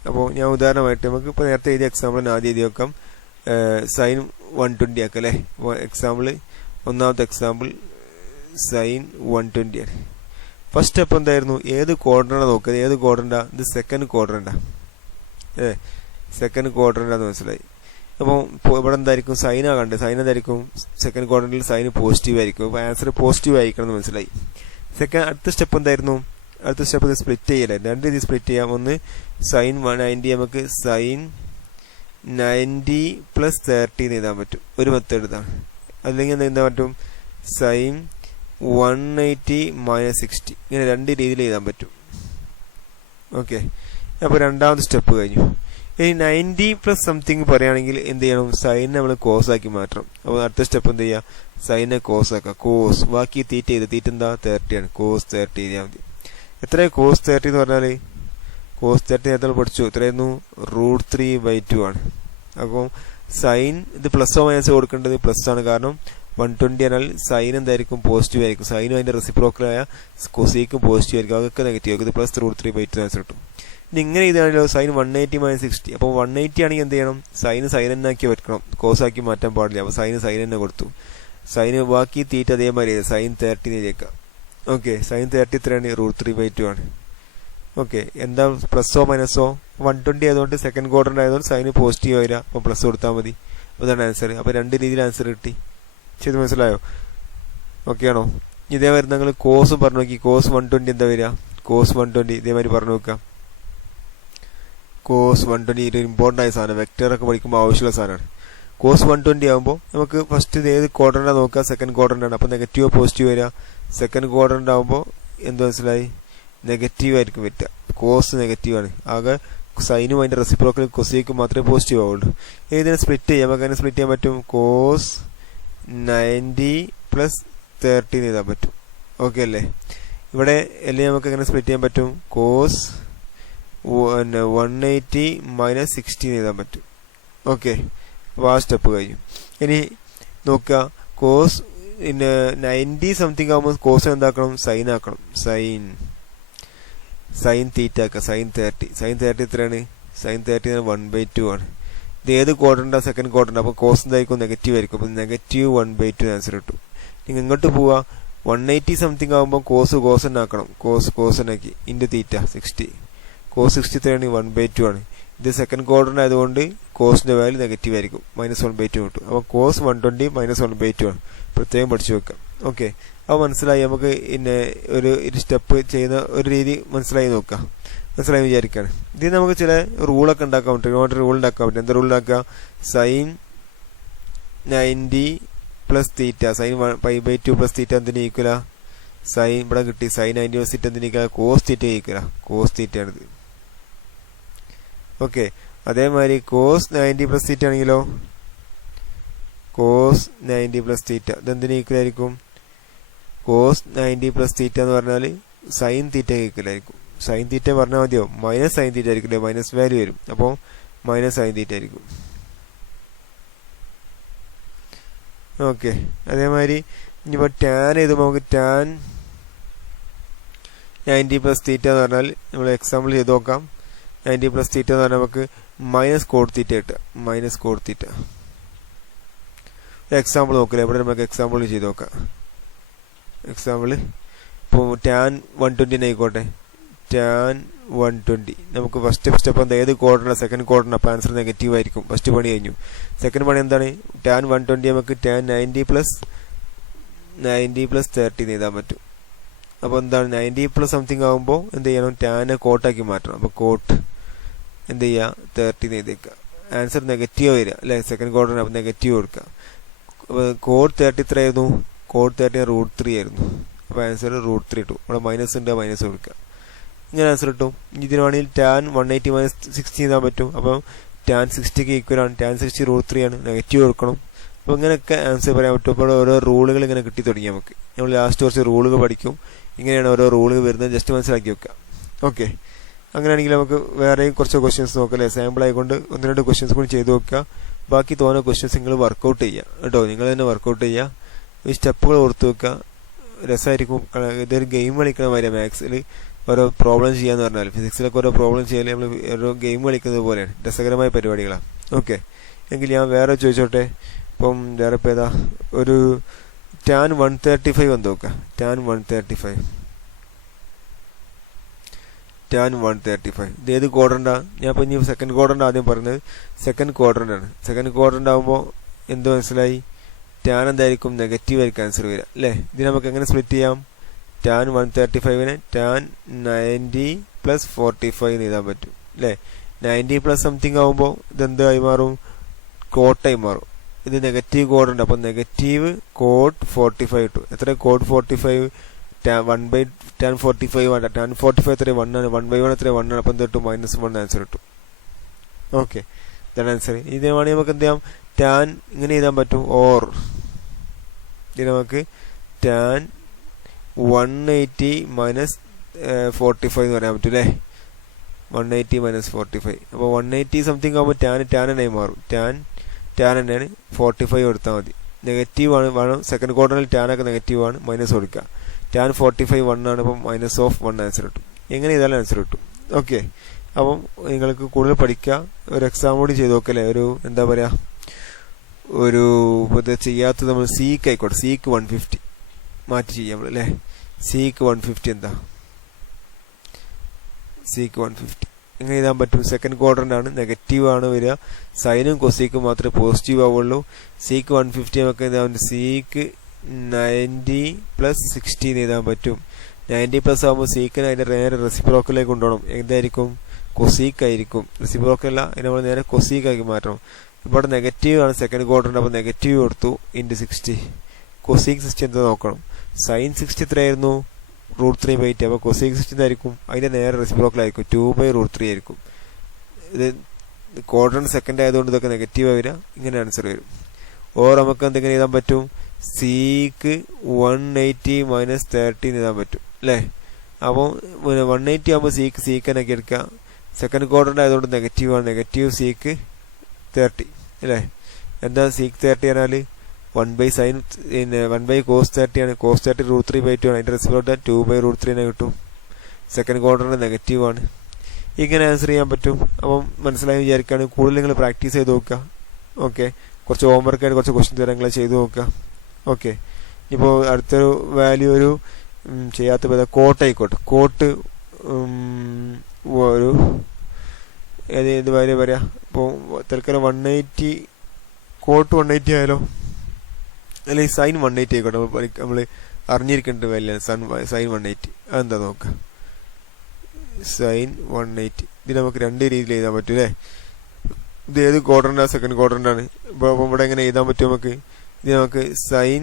അപ്പോൾ ഞാൻ ഉദാഹരണമായിട്ട് നമുക്ക് ഇപ്പോൾ നേരത്തെ എഴുതിയ എക്സാമ്പിളിന് ആദ്യം എഴുതി നോക്കാം. സൈൻ 120 ആക്കാം അല്ലേ. എക്സാമ്പിൾ ഒന്നാമത്തെ എക്സാമ്പിൾ സൈൻ 120 ആണ്. ഫസ്റ്റ് സ്റ്റെപ്പ് എന്തായിരുന്നു, ഏത് ക്വാഡ്രൻ്റാണ് നോക്കുക. ഏത് ക്വാഡ്രൻ്റാ, ഇത് സെക്കൻഡ് ക്വാഡ്രൻ്റാ. സെക്കൻഡ് ക്വാഡ്രൻ്റാന്ന് മനസ്സിലായി. അപ്പോൾ ഇവിടെ എന്തായിരിക്കും, സൈനാ കണ്ടത്. സൈൻ എന്തായിരിക്കും, സെക്കൻഡ് ക്വാഡ്രൻ്റിൽ സൈൻ പോസിറ്റീവ് ആയിരിക്കും. അപ്പോൾ ആൻസർ പോസിറ്റീവ് ആയിരിക്കണം എന്ന് മനസ്സിലായി. അടുത്ത സ്റ്റെപ്പ് എന്തായിരുന്നു, അടുത്ത സ്റ്റെപ്പ് ഇത് സ്പ്ലിറ്റ് ചെയ്യലായിരുന്നു. രണ്ട് രീതി സ്പ്ലിറ്റ് ചെയ്യാം. ഒന്ന് സൈൻ 190 നമുക്ക് സൈൻ 90+30 എഴുതാൻ പറ്റും, ഒരു മെത്തേഡ് ഇതാണ്. അല്ലെങ്കിൽ എന്താ എഴുതാൻ പറ്റും, സൈൻ 180 - 60, ഇങ്ങനെ രണ്ട് രീതിയിൽ എഴുതാൻ പറ്റും. ഓക്കെ. അപ്പോൾ രണ്ടാമത്തെ സ്റ്റെപ്പ് കഴിഞ്ഞു. ഇനി 90+ സംതിങ് പറയുകയാണെങ്കിൽ എന്ത് ചെയ്യണം, സൈൻ നമ്മൾ കോസ് ആക്കി മാറ്റണം. അപ്പോൾ അടുത്ത സ്റ്റെപ്പ് എന്ത് ചെയ്യുക, സൈനെ കോസ് ആക്കുക. കോസ് ബാക്കി തീറ്റ ചെയ്ത്, തീറ്റ എന്താ 30 ആണ്, കോസ് 30 എഴുതിയാൽ മതി. എത്രയാണ് കോസ് 30 എന്ന് പറഞ്ഞാൽ, കോസ് 30 നേരത്തെ പഠിച്ചു, എത്രയായിരുന്നു, √3/2 ആണ്. അപ്പോൾ സൈൻ ഇത് പ്ലസോ മൈനസ് കൊടുക്കേണ്ടത് പ്ലസ് ആണ്, കാരണം 120 എന്നാൽ സൈൻ എന്തായിരിക്കും, പോസിറ്റീവ് ആയിരിക്കും. സൈനും അതിന്റെ റെസിപ്രോക്കലായ കൊസീക്കും പോസിറ്റീവ് ആയിരിക്കും, അതൊക്കെ നെഗറ്റീവ് ആയിരിക്കും. ഇത് പ്ലസ് √3/2 ആൻസർ കിട്ടും. ഇനി ഇങ്ങനെ ഇതാണല്ലോ സൈൻ 180 - 60. അപ്പോൾ 180 ആണെങ്കിൽ എന്ത് ചെയ്യണം, സൈന് സൈൻ തന്നെ ആക്കി വെക്കണം, കോസ് ആക്കി മാറ്റാൻ പാടില്ല. അപ്പോൾ സൈന് സൈൻ തന്നെ കൊടുത്തു. സൈന് ബാക്കി തീറ്റ അതേമാതിരി സൈൻ 30 എഴുതിയേക്കാം. ഓക്കെ. സൈൻ 30 എത്രയാണ്, √3/2 ആണ്. ഓക്കെ. എന്താ പ്ലസോ മൈനസോ, 120 ആയതുകൊണ്ട് സെക്കൻഡ് ക്വാഡ്രന്റ് ആയതുകൊണ്ട് സൈന് പോസിറ്റീവ് ആയില്ല, അപ്പോൾ പ്ലസ് കൊടുത്താൽ മതി. അതാണ് ആൻസർ. അപ്പോൾ രണ്ട് രീതിയിൽ ആൻസർ കിട്ടി. ചെയ്ത് മനസ്സിലായോ? ഓക്കെ ആണോ? ഇതേമാതിരി നിങ്ങൾ കോസും പറഞ്ഞു നോക്കി. കോസ് 120 എന്താ വരിക, കോസ് 120 ഇതേമാതിരി പറഞ്ഞു നോക്കാം. കോസ് 120 ഒരു ഇമ്പോർട്ടൻ്റ് ആയ സാധനം, വെക്ടറൊക്കെ പഠിക്കുമ്പോൾ ആവശ്യമുള്ള സാധനമാണ്. കോസ് 120 ആകുമ്പോൾ നമുക്ക് ഫസ്റ്റ് ഇത് ഏത് ക്വാഡ്രൻ്റാണ് നോക്കുക, സെക്കൻഡ് ക്വാഡ്രൻ്റ് ആണ്. അപ്പോൾ നെഗറ്റീവ് പോസിറ്റീവ് വരിക. സെക്കൻഡ് ക്വാഡ്രൻ്റ് ആകുമ്പോൾ എന്ത് മനസ്സിലായി, നെഗറ്റീവ് ആയിരിക്കും വരിക. കോസ് നെഗറ്റീവ് ആണ്. ആകെ സൈനും അതിന്റെ റെസിപ്രോക്കൽ കൊസീക്കും മാത്രമേ പോസിറ്റീവ് ആവുള്ളൂ. ഇതിനെ സ്പ്ലിറ്റ് ചെയ്യാം. നമുക്ക് അതിനെ സ്പ്ലിറ്റ് ചെയ്യാൻ പറ്റും. കോസ് 90+30 എഴുതാൻ പറ്റും. ഓക്കെ അല്ലേ? ഇവിടെ അല്ലെങ്കിൽ നമുക്ക് എങ്ങനെ സ്പ്ലിറ്റ് ചെയ്യാൻ പറ്റും, കോസ് 180 - 60 എഴുതാൻ പറ്റും. ഓക്കെ. അപ്പോൾ ആ സ്റ്റെപ്പ് കഴിഞ്ഞു. ഇനി നോക്കുക, കോസ് 90 സംതിങ് ആകുമ്പോൾ കോസ് എന്താക്കണം, സൈൻ ആക്കണം. സൈൻ തീറ്റ ആക്കുക. സൈൻ 30 എത്രയാണ്, സൈൻ 30 1/2 ആണ്. ഇത് ഏത് ക്വാഡ്രൻ്റാ, സെക്കൻഡ് ക്വാഡ്രൻ്റ്. അപ്പോൾ കോസ് എന്തായിരിക്കും, നെഗറ്റീവ് ആയിരിക്കും. അപ്പോൾ -1/2 ആൻസർ കിട്ടും. നിങ്ങൾ ഇങ്ങോട്ട് പോവാ, 180 സംതിങ് ആകുമ്പോൾ കോസ് കോസൻ ആക്കണം. കോസൻ ആക്കി ഇൻറ്റു തീറ്റ 60. കോസ് 60 എത്രയാണ്, 1/2 ആണ്. ഇത് സെക്കൻഡ് ക്വാഡ്രൻ്റ് ആയതുകൊണ്ട് കോസിന്റെ വാല്യൂ നെഗറ്റീവ് ആയിരിക്കും, -1/2 കിട്ടും. അപ്പോൾ കോസ് 120 -1/2 ആണ്. പ്രത്യേകം പഠിച്ചു വെക്കാം. ഓക്കെ. അപ്പോൾ മനസ്സിലായി. നമുക്ക് പിന്നെ ഒരു സ്റ്റെപ്പ് ചെയ്യുന്ന ഒരു രീതി മനസ്സിലായി നോക്കാം. മനസ്സിലായി വിചാരിക്കുകയാണ്. ഇതിൽ നമുക്ക് ചില റൂളൊക്കെ ഉണ്ടാക്കാൻ പറ്റും. ഒരുപാട് റൂൾ ഉണ്ടാക്കാൻ പറ്റും. എന്താ റൂൾ ഉണ്ടാക്കുക, സൈൻ 90+θ, സൈൻ π/2 എന്തിന് ഈക്വല, സൈൻ ഇവിടെ കിട്ടി. സൈൻ 90+θ എന്തിന് ഈക്വല, കോസ് തീറ്റ ഈക്വല. കോസ് തീറ്റ ആണിത്. ഓക്കെ. അതേമാതിരി കോസ് 90+θ ആണെങ്കിലോ, കോസ് 90+θ ഇതെന്തിന് ഈക്വൽ ആയിരിക്കും, കോസ് 90+θ എന്ന് പറഞ്ഞാൽ സൈൻ തീറ്റ ഈക്വൽ ആയിരിക്കും. സൈൻ തീറ്റ പറഞ്ഞാൽ മതിയോ, മൈനസ് സൈൻ തീറ്റ ആയിരിക്കില്ലേ, മൈനസ് വാല്യൂ വരും. അപ്പോൾ മൈനസ് സൈൻ തീറ്റ ആയിരിക്കും. ഓക്കെ. അതേമാതിരി ഇനിയിപ്പോൾ ടാൻ എഴുതുമ്പോൾ നമുക്ക് ടാൻ 90 പ്ലസ് തീറ്റ എന്ന് പറഞ്ഞാൽ നമ്മൾ എക്സാമ്പിൾ ചെയ്ത് നോക്കാം. 90 പ്ലസ് തീറ്റ എന്ന് പറഞ്ഞാൽ നമുക്ക് മൈനസ് കോഡ് തീറ്റ കിട്ടുക. മൈനസ് കോഡ് തീറ്റ എക്സാമ്പിൾ നോക്കില്ല, ഇവിടെ നമുക്ക് എക്സാമ്പിൾ ചെയ്ത് നോക്കാം. എക്സാമ്പിൾ ഇപ്പോൾ ടാൻ 120 ആയിക്കോട്ടെ. ടാൻ 120 നമുക്ക് ഫസ്റ്റ് സ്റ്റെപ്പ് എന്താ, ഏത് ക്വാഡ്രന്റ്, സെക്കൻഡ് ക്വാഡ്രന്റ്. അപ്പോൾ ആൻസർ നെഗറ്റീവ് ആയിരിക്കും. ഫസ്റ്റ് പണി കഴിഞ്ഞു. സെക്കൻഡ് പണി എന്താണ്, ടാൻ 120 നമുക്ക് ടാൻ 90 പ്ലസ് 30 എഴുതാൻ പറ്റും. അപ്പോൾ എന്താണ് 90 പ്ലസ് സംതിങ് ആകുമ്പോൾ എന്ത് ചെയ്യണം, ടാനെ കോട്ടാക്കി മാറ്റണം. അപ്പോൾ കോട്ട് എന്ത് ചെയ്യുക, 30 എഴുതിയേക്കുക. ആൻസർ നെഗറ്റീവ് വരിക അല്ലേ, സെക്കൻഡ് ക്വാഡ്രന്റ്. അപ്പോൾ നെഗറ്റീവ് കൊടുക്കുക. അപ്പോൾ കോഡ് 33 ആയിരുന്നു, കോഡ് 30 √3 ആയിരുന്നു. അപ്പോൾ ആൻസർ √3 ഇട്ടു. അവിടെ മൈനസ് ഉണ്ട്, മൈനസ് കൊടുക്കുക. ഇങ്ങനെ ആൻസർ കിട്ടും. ഇതിന് വേണമെങ്കിൽ ടാൻ 180 മൈനസ് 60 എഴുതാൻ പറ്റും. അപ്പം ടാൻ 60ക്ക് ഈക്വൽ ആണ്. ടാൻ 60 √3 ആണ്, നെഗറ്റീവ് കൊടുക്കണം. അപ്പോൾ ഇങ്ങനെയൊക്കെ ആൻസർ പറയാൻ പറ്റും. അപ്പോൾ ഓരോ റൂളുകൾ ഇങ്ങനെ കിട്ടി തുടങ്ങി നമുക്ക്. നമ്മൾ ലാസ്റ്റ് കുറച്ച് റൂളുകൾ പഠിക്കും. ഇങ്ങനെയാണ് ഓരോ റൂളുകൾ വരുന്നത്, ജസ്റ്റ് മനസ്സിലാക്കി വെക്കുക. ഓക്കെ, അങ്ങനെയാണെങ്കിൽ നമുക്ക് വേറെയും കുറച്ച് ക്വസ്റ്റ്യൻസ് നോക്കാം അല്ലേ. സാമ്പിൾ ആയിക്കൊണ്ട് 1-2 ക്വസ്റ്റ്യൻസ് കൂടി ചെയ്ത് നോക്കുക. ബാക്കി തോന്നുന്ന ക്വസ്റ്റ്യൻസ് നിങ്ങൾ വർക്കൗട്ട് ചെയ്യുക കേട്ടോ. നിങ്ങൾ തന്നെ വർക്കൗട്ട് ചെയ്യുക. ഈ സ്റ്റെപ്പുകൾ ഓർത്ത് വെക്കുക. രസമായിരിക്കും. ഇതൊരു ഗെയിം കളിക്കുന്ന മാതിരിയാണ്. മാത്സിൽ ഓരോ പ്രോബ്ലം ചെയ്യാന്ന് പറഞ്ഞാൽ, ഫിസിക്സിലൊക്കെ ഓരോ പ്രോബ്ലം ചെയ്യാൻ നമ്മൾ ഓരോ ഗെയിം കളിക്കുന്നത് പോലെയാണ്. രസകരമായ പരിപാടികളാണ്. ഓക്കെ, എങ്കിൽ ഞാൻ വേറെ ചോദിച്ചോട്ടെ. ഇപ്പം വേറെ ഇപ്പോൾ ഏതാ, ഒരു ടാൻ 135 വന്ന് നോക്കുക. ടാൻ 135 ഇത് ഏത് ക്വാഡ്രന്റാ? ഞാൻ ഇപ്പം ഇനി സെക്കൻഡ് ക്വാഡ്രന്റ് ആദ്യം പറഞ്ഞത്. സെക്കൻഡ് ക്വാഡ്രന്റ് ആണ്. സെക്കൻഡ് ക്വാഡ്രന്റ് ആകുമ്പോൾ എന്ത് മനസ്സിലായി, ടാൻ എന്തായിരിക്കും, നെഗറ്റീവ് ആയിരിക്കും ആൻസർ വരിക അല്ലേ. ഇതിന് നമുക്ക് എങ്ങനെ സ്പ്ലിറ്റ് ചെയ്യാം, ടാൻ 135നെ ടാൻ 90 പ്ലസ് 45 എന്ന് എഴുതാൻ പറ്റും അല്ലേ. 90 പ്ലസ് സംതിങ് ആകുമ്പോൾ ഇതെന്തായി മാറും, കോട്ടായി മാറും. ഇത് നെഗറ്റീവ് കോഡുണ്ട്. അപ്പം നെഗറ്റീവ് കോഡ് 45 കിട്ടും. എത്ര കോഡ് 45, 1/tan 45 ആണ്. ടാൻ 45 എത്ര 1 ആണ്. 1/1 എത്ര 1 ആണ്. അപ്പം എന്ത് കിട്ടും, -1 ആൻസർ കിട്ടും. ഓക്കെ, ഇതാണ് ആൻസർ. ഇതിന് വേണമെങ്കിൽ നമുക്ക് എന്ത് ചെയ്യാം, ടാൻ ഇങ്ങനെ എഴുതാൻ പറ്റും. ഓർ ഇതിന് നമുക്ക് ടാൻ 180 മൈനസ് 45 എന്ന് പറയാൻ പറ്റും അല്ലേ. 180 മൈനസ് 45. അപ്പോൾ 180 സംതിങ് ആകുമ്പോൾ ടാൻ തന്നെ മാറും. ടാൻ തന്നെയാണ്. 45 കൊടുത്താൽ മതി. നെഗറ്റീവ് ആണ് വേണം. സെക്കൻഡ് ക്വാർട്ടറിൽ ടാനൊക്കെ നെഗറ്റീവ് ആണ്, മൈനസ് കൊടുക്കുക. ടാൻ 45 1 ആണ്. അപ്പം -1 ആൻസർ കിട്ടും. എങ്ങനെ ചെയ്താലും ആൻസർ കിട്ടും. ഓക്കെ, അപ്പം നിങ്ങൾക്ക് കൂടുതൽ പഠിക്കുക. ഒരു എക്സാം കൂടി ചെയ്ത് നോക്കല്ലേ. ഒരു എന്താ പറയുക, ഒരു ഇത് ചെയ്യാത്തത് നമ്മൾ സീക്ക് ആയിക്കോട്ടെ. സീക്ക് 150 മാറ്റി ചെയ്യാം നമ്മൾ അല്ലേ. സീക്ക് 150 എന്താ, സീക്ക് 150 എങ്ങനെ എഴുതാൻ പറ്റും, സെക്കൻഡ് ക്വാഡ്രന്റ് ആണ്, നെഗറ്റീവ് ആണ് വരിക. സൈനും കൊസീക്കും മാത്രമേ പോസിറ്റീവ് ആവുള്ളൂ. സീക്ക് 150 നമുക്ക് എഴുതാൻ സീക്ക് 90 പ്ലസ് 60 എഴുതാൻ പറ്റും. 90 പ്ലസ് ആകുമ്പോൾ സീക്കിന് അതിന്റെ നേരെ റെസിപ്രോക്കലിലേക്ക് കൊണ്ടുപോകണം. എന്തായിരിക്കും, കൊസീക്ക് ആയിരിക്കും. റെസിപ്രോക്കൽ അല്ല, അതിന് നമ്മൾ നേരെ കൊസീക്ക് ആക്കി മാറ്റണം. ഇവിടെ നെഗറ്റീവ് ആണ് സെക്കൻഡ് ക്വാഡ്രന്റ്. അപ്പോൾ നെഗറ്റീവ് കൊടുത്തു ഇൻറ്റു 60. കൊസീക്ക് 60 എന്താ നോക്കണം. സൈൻ 60 എത്രയായിരുന്നു, √3/8. അപ്പോൾ കൊസീക്ക് 60 എന്തായിരിക്കും, അതിന്റെ നേരെ റെസിപ്രോക്കലായിരിക്കും, 2/√3 ആയിരിക്കും. ഇത് ക്വാഡ്രന്റ് സെക്കൻഡ് ആയതുകൊണ്ട് ഇതൊക്കെ നെഗറ്റീവ് വരിക. ഇങ്ങനെ ആൻസർ വരും. ഓർ നമുക്ക് എന്തെങ്കിലും എഴുതാൻ പറ്റും, സീക്ക് 180 മൈനസ് 30 എഴുതാൻ പറ്റും അല്ലേ. അപ്പോൾ 180 ആകുമ്പോൾ സീക്കനൊക്കെ എടുക്കുക. സെക്കൻഡ് ക്വാഡ്രന്റ് ആയതുകൊണ്ട് നെഗറ്റീവ് ആണ്. നെഗറ്റീവ് സീക്ക് 30 അല്ലേ. എന്താ സീക്ക് 30 പറഞ്ഞാൽ 1/sin 1/cos 30 ആണ്. cos 30 √3/2 ആണ്. അതിന്റെ റെസിപ്രോക്കൽ 2/√3 തന്നെ കിട്ടും. സെക്കൻഡ് ക്വാഡ്രന്റ് നെഗറ്റീവ് ആണ്. ഇങ്ങനെ ആൻസർ ചെയ്യാൻ പറ്റും. അപ്പം മനസ്സിലായി വിചാരിക്കുകയാണ്. കൂടുതൽ നിങ്ങൾ പ്രാക്ടീസ് ചെയ്ത് നോക്കുക. ഓക്കെ, കുറച്ച് ഹോംവർക്ക് ആയിട്ട് കുറച്ച് ക്വസ്റ്റ്യൻ തരങ്ങൾ ചെയ്ത് നോക്കുക. ഓക്കെ, ഇപ്പോൾ അടുത്തൊരു വാല്യൂ ഒരു ചെയ്യാത്ത കോട്ട് ആയിക്കോട്ടെ. കോട്ട് ഒരു ഏത് വാല്യൂ പറയാം. ഇപ്പോൾ തൽക്കാലം 180, കോട്ട് 180 ആയാലോ, അല്ലെങ്കിൽ സൈൻ 180 ആയിക്കോട്ടെ. നമ്മൾ അറിഞ്ഞിരിക്കേണ്ട വാല്യൂ സൈൻ 180. അതെന്താ നോക്കുക, സൈൻ 180. ഇത് നമുക്ക് രണ്ട് രീതിയിൽ എഴുതാൻ പറ്റും അല്ലേ. ഇത് ഏത് ക്വാഡ്രന്റാണ്, സെക്കൻഡ് ക്വാഡ്രന്റ് ആണ്. ഇപ്പോൾ ഇവിടെ എങ്ങനെ എഴുതാൻ പറ്റും നമുക്ക്, ഇത് നമുക്ക് സൈൻ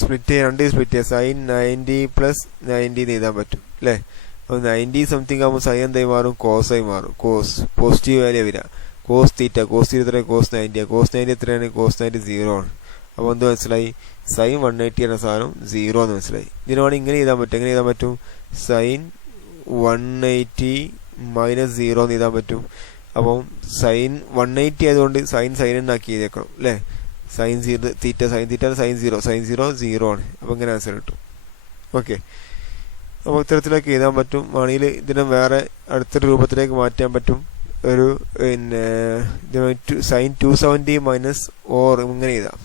സ്പ്ലിറ്റ് ചെയ്യാൻ, രണ്ട് സ്പ്ലിറ്റ് ചെയ്യാം. സൈൻ 90 പ്ലസ് 90 എന്ന് എഴുതാൻ പറ്റും അല്ലേ. അപ്പോൾ 90 സംതിങ് ആകുമ്പോൾ സൈൻ എന്തായി മാറും, കോസായി മാറും. കോസ് പോസിറ്റീവ് വാല്യൂ വരിക. കോസ് തീറ്റ എത്രയാണ്, കോസ് 90. കോസ് 90 എത്രയാണ്, കോസ് 90 0 ആണ്. അപ്പോൾ എന്ത് മനസ്സിലായി, സൈൻ 180 എന്ന സാധനം 0 എന്ന് മനസ്സിലായി. ഇതിന് വേണമെങ്കിൽ ഇങ്ങനെ എഴുതാൻ പറ്റും. എങ്ങനെ എഴുതാൻ പറ്റും, സൈൻ 180 മൈനസ് 0 എന്ന് എഴുതാൻ പറ്റും. അപ്പം സൈൻ 180 ആയതുകൊണ്ട് സൈൻ എന്നാക്കി എഴുതിയേക്കണം അല്ലേ. സൈൻ 0 തീറ്റ സൈൻ 0 ആണ്. അപ്പോൾ ഇങ്ങനെ ആൻസർ കിട്ടും. ഓക്കെ, നമുക്ക് ഇത്തരത്തിലേക്ക് എഴുതാൻ പറ്റും. വേണമെങ്കിൽ ഇതിനെ വേറെ അടുത്തൊരു രൂപത്തിലേക്ക് മാറ്റാൻ പറ്റും. ഒരു പിന്നെ സൈൻ 270 മൈനസ് ഓർ ഇങ്ങനെ എഴുതാം.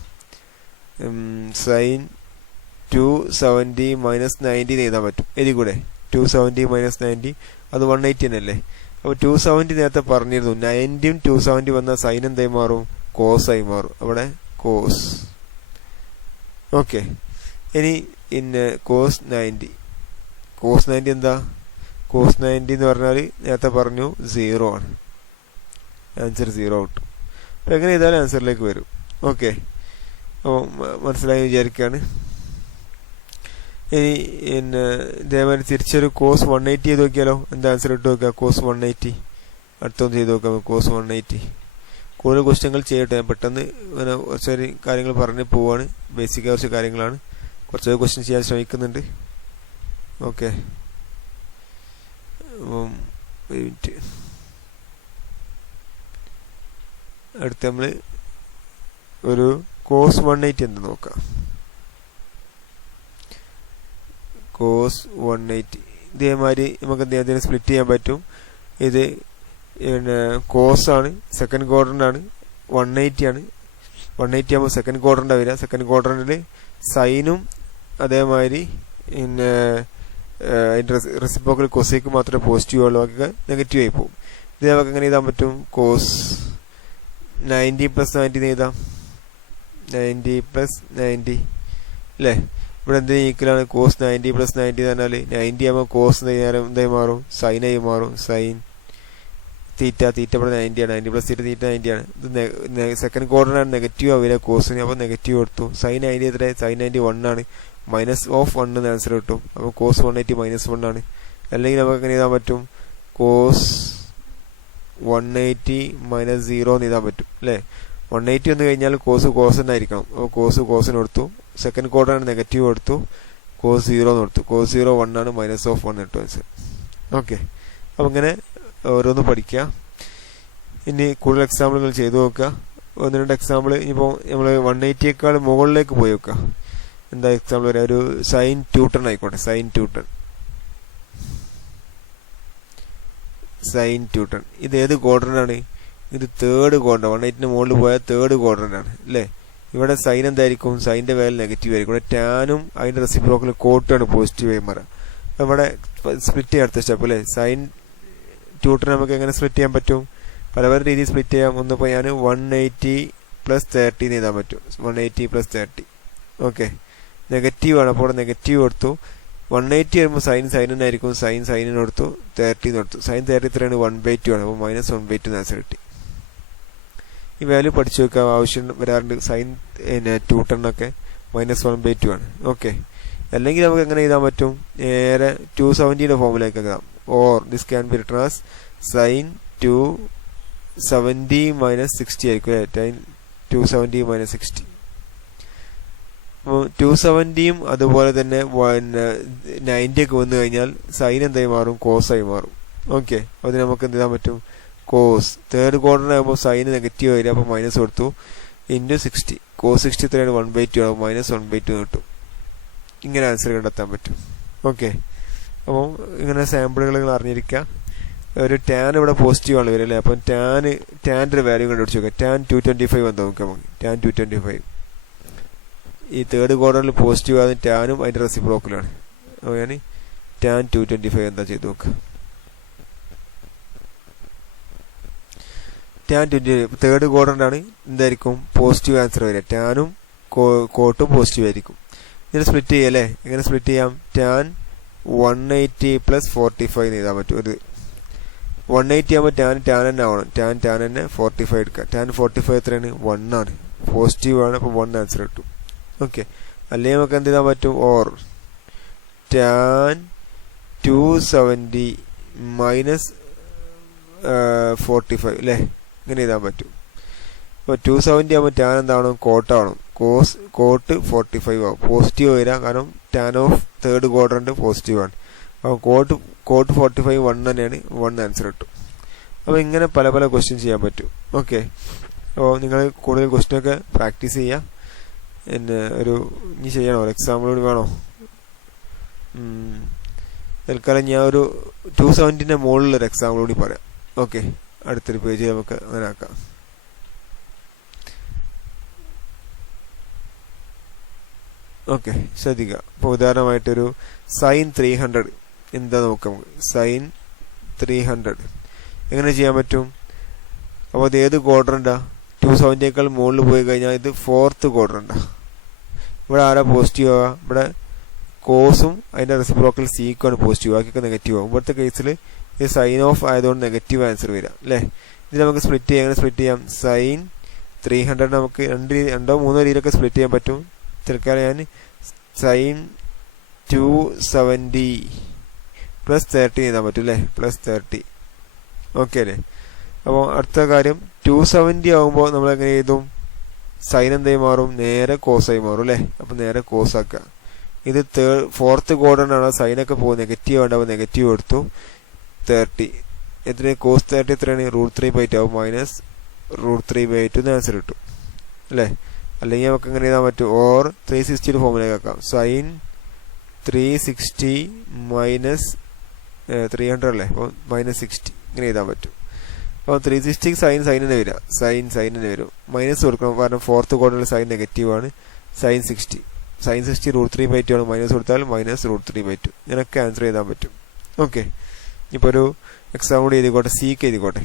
സൈൻ 270 മൈനസ് 90 എഴുതാൻ പറ്റും. എഴുതി കൂടെ 270 മൈനസ് 90 അത് 180 തന്നെയല്ലേ. അപ്പോൾ 270 നേരത്തെ പറഞ്ഞിരുന്നു. 90യും 270 വന്നാൽ സൈൻ എന്തായി മാറും? കോസ് ആയി മാറും. അവിടെ കോസ്. ഓക്കെ. ഇനി കോസ് 90. കോസ് 90 എന്താ? കോസ് 90 എന്ന് പറഞ്ഞാൽ നേരത്തെ പറഞ്ഞു 0 ആണ്. ആൻസർ 0 കിട്ടും. അപ്പം എങ്ങനെ ചെയ്താലും ആൻസറിലേക്ക് വരും. ഓക്കെ. അപ്പോൾ മനസ്സിലായി വിചാരിക്കുകയാണ്. ഇനി ഇതേമാതിരി തിരിച്ചൊരു കോസ് 180 ചെയ്ത് നോക്കിയാലോ? എന്താ ആൻസർ ഇട്ട് നോക്കുക? കോസ് 180. അടുത്തൊന്ന് ചെയ്ത് നോക്കാം. കോസ് 180. കൂടുതൽ ക്വസ്റ്റ്യങ്ങൾ ചെയ്യട്ടെ. പെട്ടെന്ന് ഇങ്ങനെ കുറച്ചൊരു കാര്യങ്ങൾ പറഞ്ഞ് പോവാണ്. ബേസിക് കുറച്ച് കാര്യങ്ങളാണ്. കുറച്ചൊരു ക്വസ്റ്റ്യൻ ചെയ്യാൻ ശ്രമിക്കുന്നുണ്ട്. ഓക്കെ. ഒരു മിനിറ്റ്. അടുത്ത് നമ്മൾ ഒരു കോസ് 180 എന്ത് നോക്കാം. കോസ് 180 ഇതേമാതിരി നമുക്ക് എന്തെങ്കിലും സ്പ്ലിറ്റ് ചെയ്യാൻ പറ്റും. ഇത് കോസ് ആണ്, സെക്കൻഡ് ക്വാഡ്രൻ്റ് 180 ആണ്. 180 ആകുമ്പോൾ സെക്കൻഡ് ക്വാഡ്രൻ്റ് വരിക. സെക്കൻഡ് ക്വാഡ്രൻ്റിൽ സൈനും അതേമാതിരി അതിൻ്റെ റെസിപ്രോക്കൽ കൊസേക്ക് മാത്രമേ പോസിറ്റീവ് ഉള്ളൂ. ബാക്കി നെഗറ്റീവ് ആയി പോകും. ഇത് നമുക്ക് എങ്ങനെ എഴുതാൻ പറ്റും? കോസ് 90 പ്ലസ് 90 എഴുതാം. 90 പ്ലസ് 90 അല്ലേ. ഇവിടെ എന്തിനു ഈക്വലാണ്? കോസ് 90 പ്ലസ് 90 എന്ന് പറഞ്ഞാൽ 90 ആകുമ്പോൾ കോസ് എന്തായി മാറും? സൈനായി മാറും. Sine theta. തീറ്റ ഇവിടെ 90 ആണ്. 90 പ്ലസ് തീറ്റ 90 ആണ്. ഇത് സെക്കൻഡ് ക്വാഡ്രൻ്റ് നെഗറ്റീവ് ആവില്ല കോസിന്. അപ്പോൾ നെഗറ്റീവ് എടുത്തു. സൈൻ 90 എത്ര? സൈൻ 90 1 ആണ്. മൈനസ് ഓഫ് 1 എന്ന് ആൻസർ കിട്ടും. അപ്പോൾ കോസ് 180 മൈനസ് 1 ആണ്. അല്ലെങ്കിൽ നമുക്ക് എങ്ങനെ എഴുതാൻ പറ്റും? കോസ് 180 മൈനസ് 0 എന്ന് എഴുതാൻ പറ്റും അല്ലേ. 180 വന്നു കഴിഞ്ഞാൽ കോസ് തന്നെ ആയിരിക്കണം. അപ്പോൾ കോസിന് കൊടുത്തു. സെക്കൻഡ് ക്വാഡ്രൻ്റ് നെഗറ്റീവ് കൊടുത്തു. കോസ് 0 എന്ന് കൊടുത്തു. കോസ് 0 1 ആണ്. മൈനസ് ഓഫ് 1 കിട്ടും ആൻസർ. ഓക്കെ. അപ്പം ഇങ്ങനെ ഓരോന്ന് പഠിക്കുക. ഇനി കൂടുതൽ എക്സാമ്പിളുകൾ ചെയ്തു നോക്കുക. 1-2 എക്സാമ്പിൾ. ഇനിയിപ്പോൾ നമ്മൾ 180യേക്കാൾ മുകളിലേക്ക് പോയി നോക്കുക. എന്താ എക്സാമ്പിൾ വരിക? ഒരു സൈൻ 2 ടൺ ആയിക്കോട്ടെ. Sine 2 ten. Sine 2 ten. ഇത് ഏത് ക്വാഡ്രൻ്റ് ആണ്? ഇത് തേർഡ് ക്വാഡ്രൻ്റ്. 180ന് മുകളിൽ പോയാൽ തേർഡ് ക്വാഡ്രൻ്റ് ആണ് അല്ലേ. ഇവിടെ സൈൻ എന്തായിരിക്കും? സൈൻ്റെ വാല്യൂ നെഗറ്റീവ് ആയിരിക്കും. ഇവിടെ ടാനും അതിൻ്റെ റെസിപ്രോക്കൽ കോട്ടുമാണ് പോസിറ്റീവ് ആയി മാറുക. ഇവിടെ സ്പ്ലിറ്റ് ചെയ്യാൻ അടുത്ത സ്റ്റെപ്പ് അല്ലേ. സൈൻ 2 ടൺ നമുക്ക് എങ്ങനെ സ്പ്ലിറ്റ് ചെയ്യാൻ പറ്റും? പല രീതിയിൽ സ്പ്ലിറ്റ് ചെയ്യാം. ഒന്നിപ്പോൾ ഞാൻ 180 പ്ലസ് 30 എന്ന് എഴുതാൻ പറ്റും. 180 പ്ലസ് 30. ഓക്കെ. നെഗറ്റീവ് ആണ്. അപ്പോൾ ഇവിടെ നെഗറ്റീവ് കൊടുത്തു. 180 വരുമ്പോൾ സൈൻ തന്നെ ആയിരിക്കും. സൈനിന് കൊടുത്തു. 30 കൊടുത്തു. സൈൻ 30 എത്രയാണ്? 1/2 ആണ്. അപ്പോൾ മൈനസ് 1/2 എന്ന് ആൻസർ കിട്ടി. ഈ വാല്യൂ പഠിച്ചു വെക്കാം. ആവശ്യം വരാറുണ്ട്. സൈൻ 2 ടണ്ണൊക്കെ മൈനസ് 1/2 ആണ്. ഓക്കെ. അല്ലെങ്കിൽ നമുക്ക് എങ്ങനെ എഴുതാൻ പറ്റും? നേരെ 270യുടെ ഫോമിലേക്ക് എഴുതാം. Or this can be written as sine 270 minus 60 ആയിരിക്കും. 270 മൈനസ് 60. അപ്പോൾ 270യും അതുപോലെ തന്നെ 90 ഒക്കെ വന്നു കഴിഞ്ഞാൽ സൈൻ എന്തായി മാറും? കോസായി മാറും. ഓക്കെ. അതിന് നമുക്ക് എന്ത് ചെയ്യാൻ പറ്റും? കോസ് തേർഡ് ക്വാഡ്രൻ്റ് ആകുമ്പോൾ സൈന് നെഗറ്റീവ് ആയില്ല. അപ്പോൾ മൈനസ് കൊടുത്തു. ഇൻറ്റു 60. കോസ് 60 എത്രയാണ്? 1/2 ആണ്. മൈനസ് 1/2 കിട്ടും. ഇങ്ങനെ ആൻസർ കണ്ടെത്താൻ പറ്റും. ഓക്കെ. അപ്പോൾ ഇങ്ങനെ സാമ്പിളുകൾ നിങ്ങൾ അറിഞ്ഞിരിക്കുക. ഒരു ടാൻ ഇവിടെ പോസിറ്റീവ് ആണ് വരില്ലേ. അപ്പം ടാൻ്റെ ഒരു വാല്യൂ കണ്ടുപിടിച്ച് നോക്കാം. ടാൻ 225 എന്ന് നോക്കാം നമുക്ക്. ടാൻ 225 ഈ തേർഡ് ക്വാഡ്രൻ്റിൽ പോസിറ്റീവ് ആകുന്ന ടാനും അതിൻ്റെ റെസിപ്രോക്കലാണ്. അപ്പോൾ ഞാൻ ടാൻ 225 എന്താ ചെയ്ത് നോക്കുക. ടാൻ 20 തേർഡ് ക്വാഡ്രൻ്റ് ആണ്. എന്തായിരിക്കും? പോസിറ്റീവ് ആൻസർ വരിക. ടാനും കോട്ടും പോസിറ്റീവ് ആയിരിക്കും. ഇതിന് സ്പ്ലിറ്റ് ചെയ്യല്ലേ. എങ്ങനെ സ്പ്ലിറ്റ് ചെയ്യാം? ടാൻ 180 പ്ലസ് 45 എന്ന് എഴുതാൻ പറ്റും. ഒരു 180 ആകുമ്പോൾ ടാൻ തന്നെ ആവണം. ടാൻ തന്നെ 45 എടുക്കുക. ടാൻ 45 എത്രയാണ്? 1 ആണ്. പോസിറ്റീവ് ആണ്. അപ്പോൾ 1 ആൻസർ കിട്ടും. ഓക്കെ. അല്ലെങ്കിൽ നമുക്ക് എന്ത് ചെയ്താൻ പറ്റും? ഓർ ടാൻ 270 മൈനസ് 45 അല്ലേ. ഇങ്ങനെ എഴുതാൻ പറ്റും. അപ്പോൾ 270 ആകുമ്പോൾ ടാൻ എന്താവണം? കോട്ടാവണം. കോട്ട് 45 ആവും. പോസിറ്റീവ് വരിക. കാരണം tan of third quadrant positive ആണ്. അപ്പോൾ കോട്ട് 45 1 തന്നെയാണ്. 1 ആൻസർ കിട്ടും. അപ്പോൾ ഇങ്ങനെ പല ക്വസ്റ്റ്യൻ ചെയ്യാൻ പറ്റും. ഓക്കെ. അപ്പോൾ നിങ്ങൾ കൂടുതൽ ക്വസ്റ്റ്യനൊക്കെ പ്രാക്ടീസ് ചെയ്യുക. ഇനി ചെയ്യണോ? എക്സാമ്പിൾ കൂടി വേണോ? തൽക്കാലം ഞാൻ ഒരു 270 മുകളിലൊരു എക്സാമ്പിൾ കൂടി പറയാം. ഓക്കെ, അടുത്തൊരു പേജിൽ നമുക്ക് അങ്ങനെ ആക്കാം. ഓക്കെ, ശ്രദ്ധിക്കുക. ഇപ്പോൾ ഉദാഹരണമായിട്ടൊരു സൈൻ 300 എന്താ നോക്കാം. സൈൻ 300 എങ്ങനെ ചെയ്യാൻ പറ്റും? അപ്പോൾ അത് ഏത് ക്വാഡ്രന്റാ? 270 മുകളിൽ പോയി കഴിഞ്ഞാൽ ഇത് 4th ക്വാഡ്രന്റാ. ഇവിടെ ആരാ പോസിറ്റീവ് ആവുക? ഇവിടെ കോസും അതിന്റെ റെസിപ്രോക്കൽ സീക്കുമാണ് പോസിറ്റീവ്, ബാക്കിയൊക്കെ നെഗറ്റീവ് ആവും. ഇവിടുത്തെ കേസിൽ ഇത് സൈൻ ഓഫ് ആയതുകൊണ്ട് നെഗറ്റീവ് ആൻസർ വരാം അല്ലേ. ഇത് നമുക്ക് സ്പ്ലിറ്റ് ചെയ്യാം. എങ്ങനെ സ്പ്ലിറ്റ് ചെയ്യാം? സൈൻ 300 നമുക്ക് 2-3 രീതിയിലൊക്കെ സ്പ്ലിറ്റ് ചെയ്യാൻ പറ്റും. തൽക്കാലം ഞാൻ സൈൻ 270 പ്ലസ് 30 എഴുതാൻ പറ്റും അല്ലേ, പ്ലസ് 30. ഓക്കെ അല്ലേ. അപ്പോൾ അടുത്ത കാര്യം 270 ആകുമ്പോൾ നമ്മൾ എങ്ങനെ എഴുതും? സൈൻ എന്തായി മാറും? നേരെ കോസായി മാറും അല്ലേ. അപ്പം നേരെ കോസാക്കുക. ഇത് 4th ക്വാഡ്രന്റാണ്, സൈനൊക്കെ പോകും നെഗറ്റീവ് ആണ്ടാവും, നെഗറ്റീവ് എടുത്തു. 30 എത്ര? കോസ് 30 എത്രയാണ്? √3/8 ആവും, മൈനസ് √3/8 ആൻസർ കിട്ടും അല്ലേ. അല്ലെങ്കിൽ നമുക്ക് എങ്ങനെ എഴുതാൻ പറ്റും? ഓർ 360 ഫോമിലേക്ക് ആക്കാം. സൈൻ 360 മൈനസ് 300 അല്ലേ, അപ്പോൾ -60 ഇങ്ങനെ എഴുതാൻ പറ്റും. അപ്പോൾ 360 സൈൻ തന്നെ വരിക, സൈൻ തന്നെ വരും. മൈനസ് കൊടുക്കണം, കാരണം 4th ക്വാഡ്രന്റിൽ സൈൻ നെഗറ്റീവ് ആണ്. സൈൻ 60 √3/8 ആണ്, മൈനസ് കൊടുത്താൽ -√3/8. ഇങ്ങനെയൊക്കെ ആൻസർ എഴുതാൻ പറ്റും. ഓക്കെ, ഇപ്പോൾ ഒരു എക്സാം കൂടി എഴുതിക്കോട്ടെ. സീക്ക് എഴുതിക്കോട്ടെ.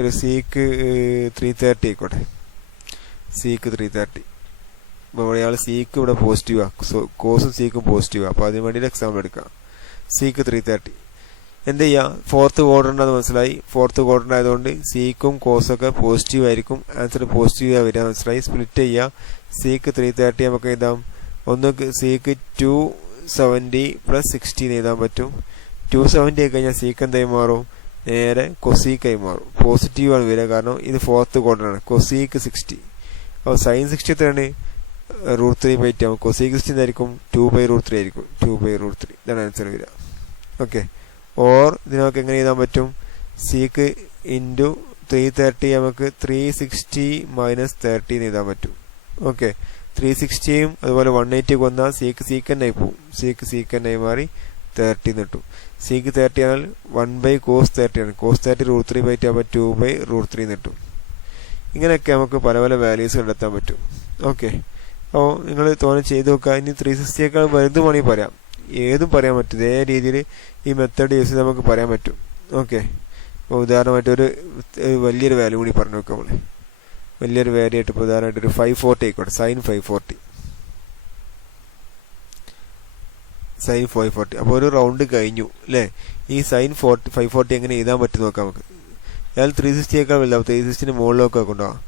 ഒരു സീക്ക് 330 ആയിക്കോട്ടെ. സീക്ക് 330. അപ്പോൾ ഇവിടെ ഇയാൾ സീക്ക് ഇവിടെ പോസിറ്റീവാ, കോസും സീക്കും പോസിറ്റീവാ. അപ്പോൾ അതിന് വേണ്ടിയിട്ട് എക്സാമ്പിൾ എടുക്കാം. സീക്ക് 330 എന്ത് ചെയ്യുക? 4th ക്വാഡ്രന്റ് മനസ്സിലായി. 4th ക്വാഡ്രന്റ് ആയതുകൊണ്ട് സീക്കും കോസൊക്കെ പോസിറ്റീവ് ആയിരിക്കും, ആൻസർ പോസിറ്റീവ് വരിക മനസ്സിലായി. സ്പ്ലിറ്റ് ചെയ്യുക. സീക്ക് 330 നമുക്ക് എഴുതാം. ഒന്ന് സീക്ക് 270 പ്ലസ് 60 എഴുതാൻ പറ്റും. 270 ആയി കഴിഞ്ഞാൽ സീക്ക് എന്തായി മാറും? നേരെ കൊസീക്കായി മാറും. പോസിറ്റീവ് ആണ് വരിക, കാരണം ഇത് 4th ക്വാഡ്രന്റ് ആണ്. കൊസീക്ക് 60. അപ്പോൾ സൈൻ 60 എത്രയാണ്? √3/8 ആവും. കൊസീക്ക് 60 എന്തായിരിക്കും? 2/√3 ആയിരിക്കും. 2/√3 ഇതാണ് ആൻസർ വരിക. ഓക്കെ, ഓർ ഇതിനൊക്കെ എങ്ങനെ എഴുതാൻ പറ്റും? സീക്ക് ഇൻറ്റു 330 നമുക്ക് 360 മൈനസ് 30 എഴുതാൻ പറ്റും. ഓക്കെ, 360യും അതുപോലെ 180 വന്നാൽ സീക്കന്നായി പോവും. സീക്കന്നായി മാറി 30 കിട്ടും. സീക്ക് 30 ആണെങ്കിൽ 1/cos 30 ആണ്. cos 30 √3/8 ആകുമ്പോൾ 2/√3 കിട്ടും. ഇങ്ങനെയൊക്കെ നമുക്ക് പല പല വാല്യൂസ് കണ്ടെത്താൻ പറ്റും. ഓക്കെ, അപ്പോൾ നിങ്ങൾ തോന്നെ ചെയ്ത് നോക്കുക. ഇനി 360യേക്കാൾ വലുതുമാണെങ്കിൽ പറയാം, ഏതും പറയാൻ പറ്റും. ഇതേ രീതിയിൽ ഈ മെത്തേഡ് യൂസ് ചെയ്ത് നമുക്ക് പറയാൻ പറ്റും. ഓക്കെ, അപ്പോൾ ഉദാഹരണമായിട്ട് ഒരു വലിയൊരു വാല്യൂ കൂടി പറഞ്ഞു നോക്കാം. നമ്മൾ വലിയൊരു വാല്യൂ ആയിട്ട് ഇപ്പോൾ ഉദാഹരണമായിട്ട് ഒരു 540 ആയിക്കോട്ടെ. സൈൻ 540. അപ്പോൾ ഒരു റൗണ്ട് കഴിഞ്ഞു അല്ലേ. ഈ സൈൻ 540 എങ്ങനെ എഴുതാൻ പറ്റും നോക്കാം നമുക്ക്. അയാൾ 360യേക്കാൾ വലുതാവും. 360 മുകളിലൊക്കെ കൊണ്ടുപോകാം.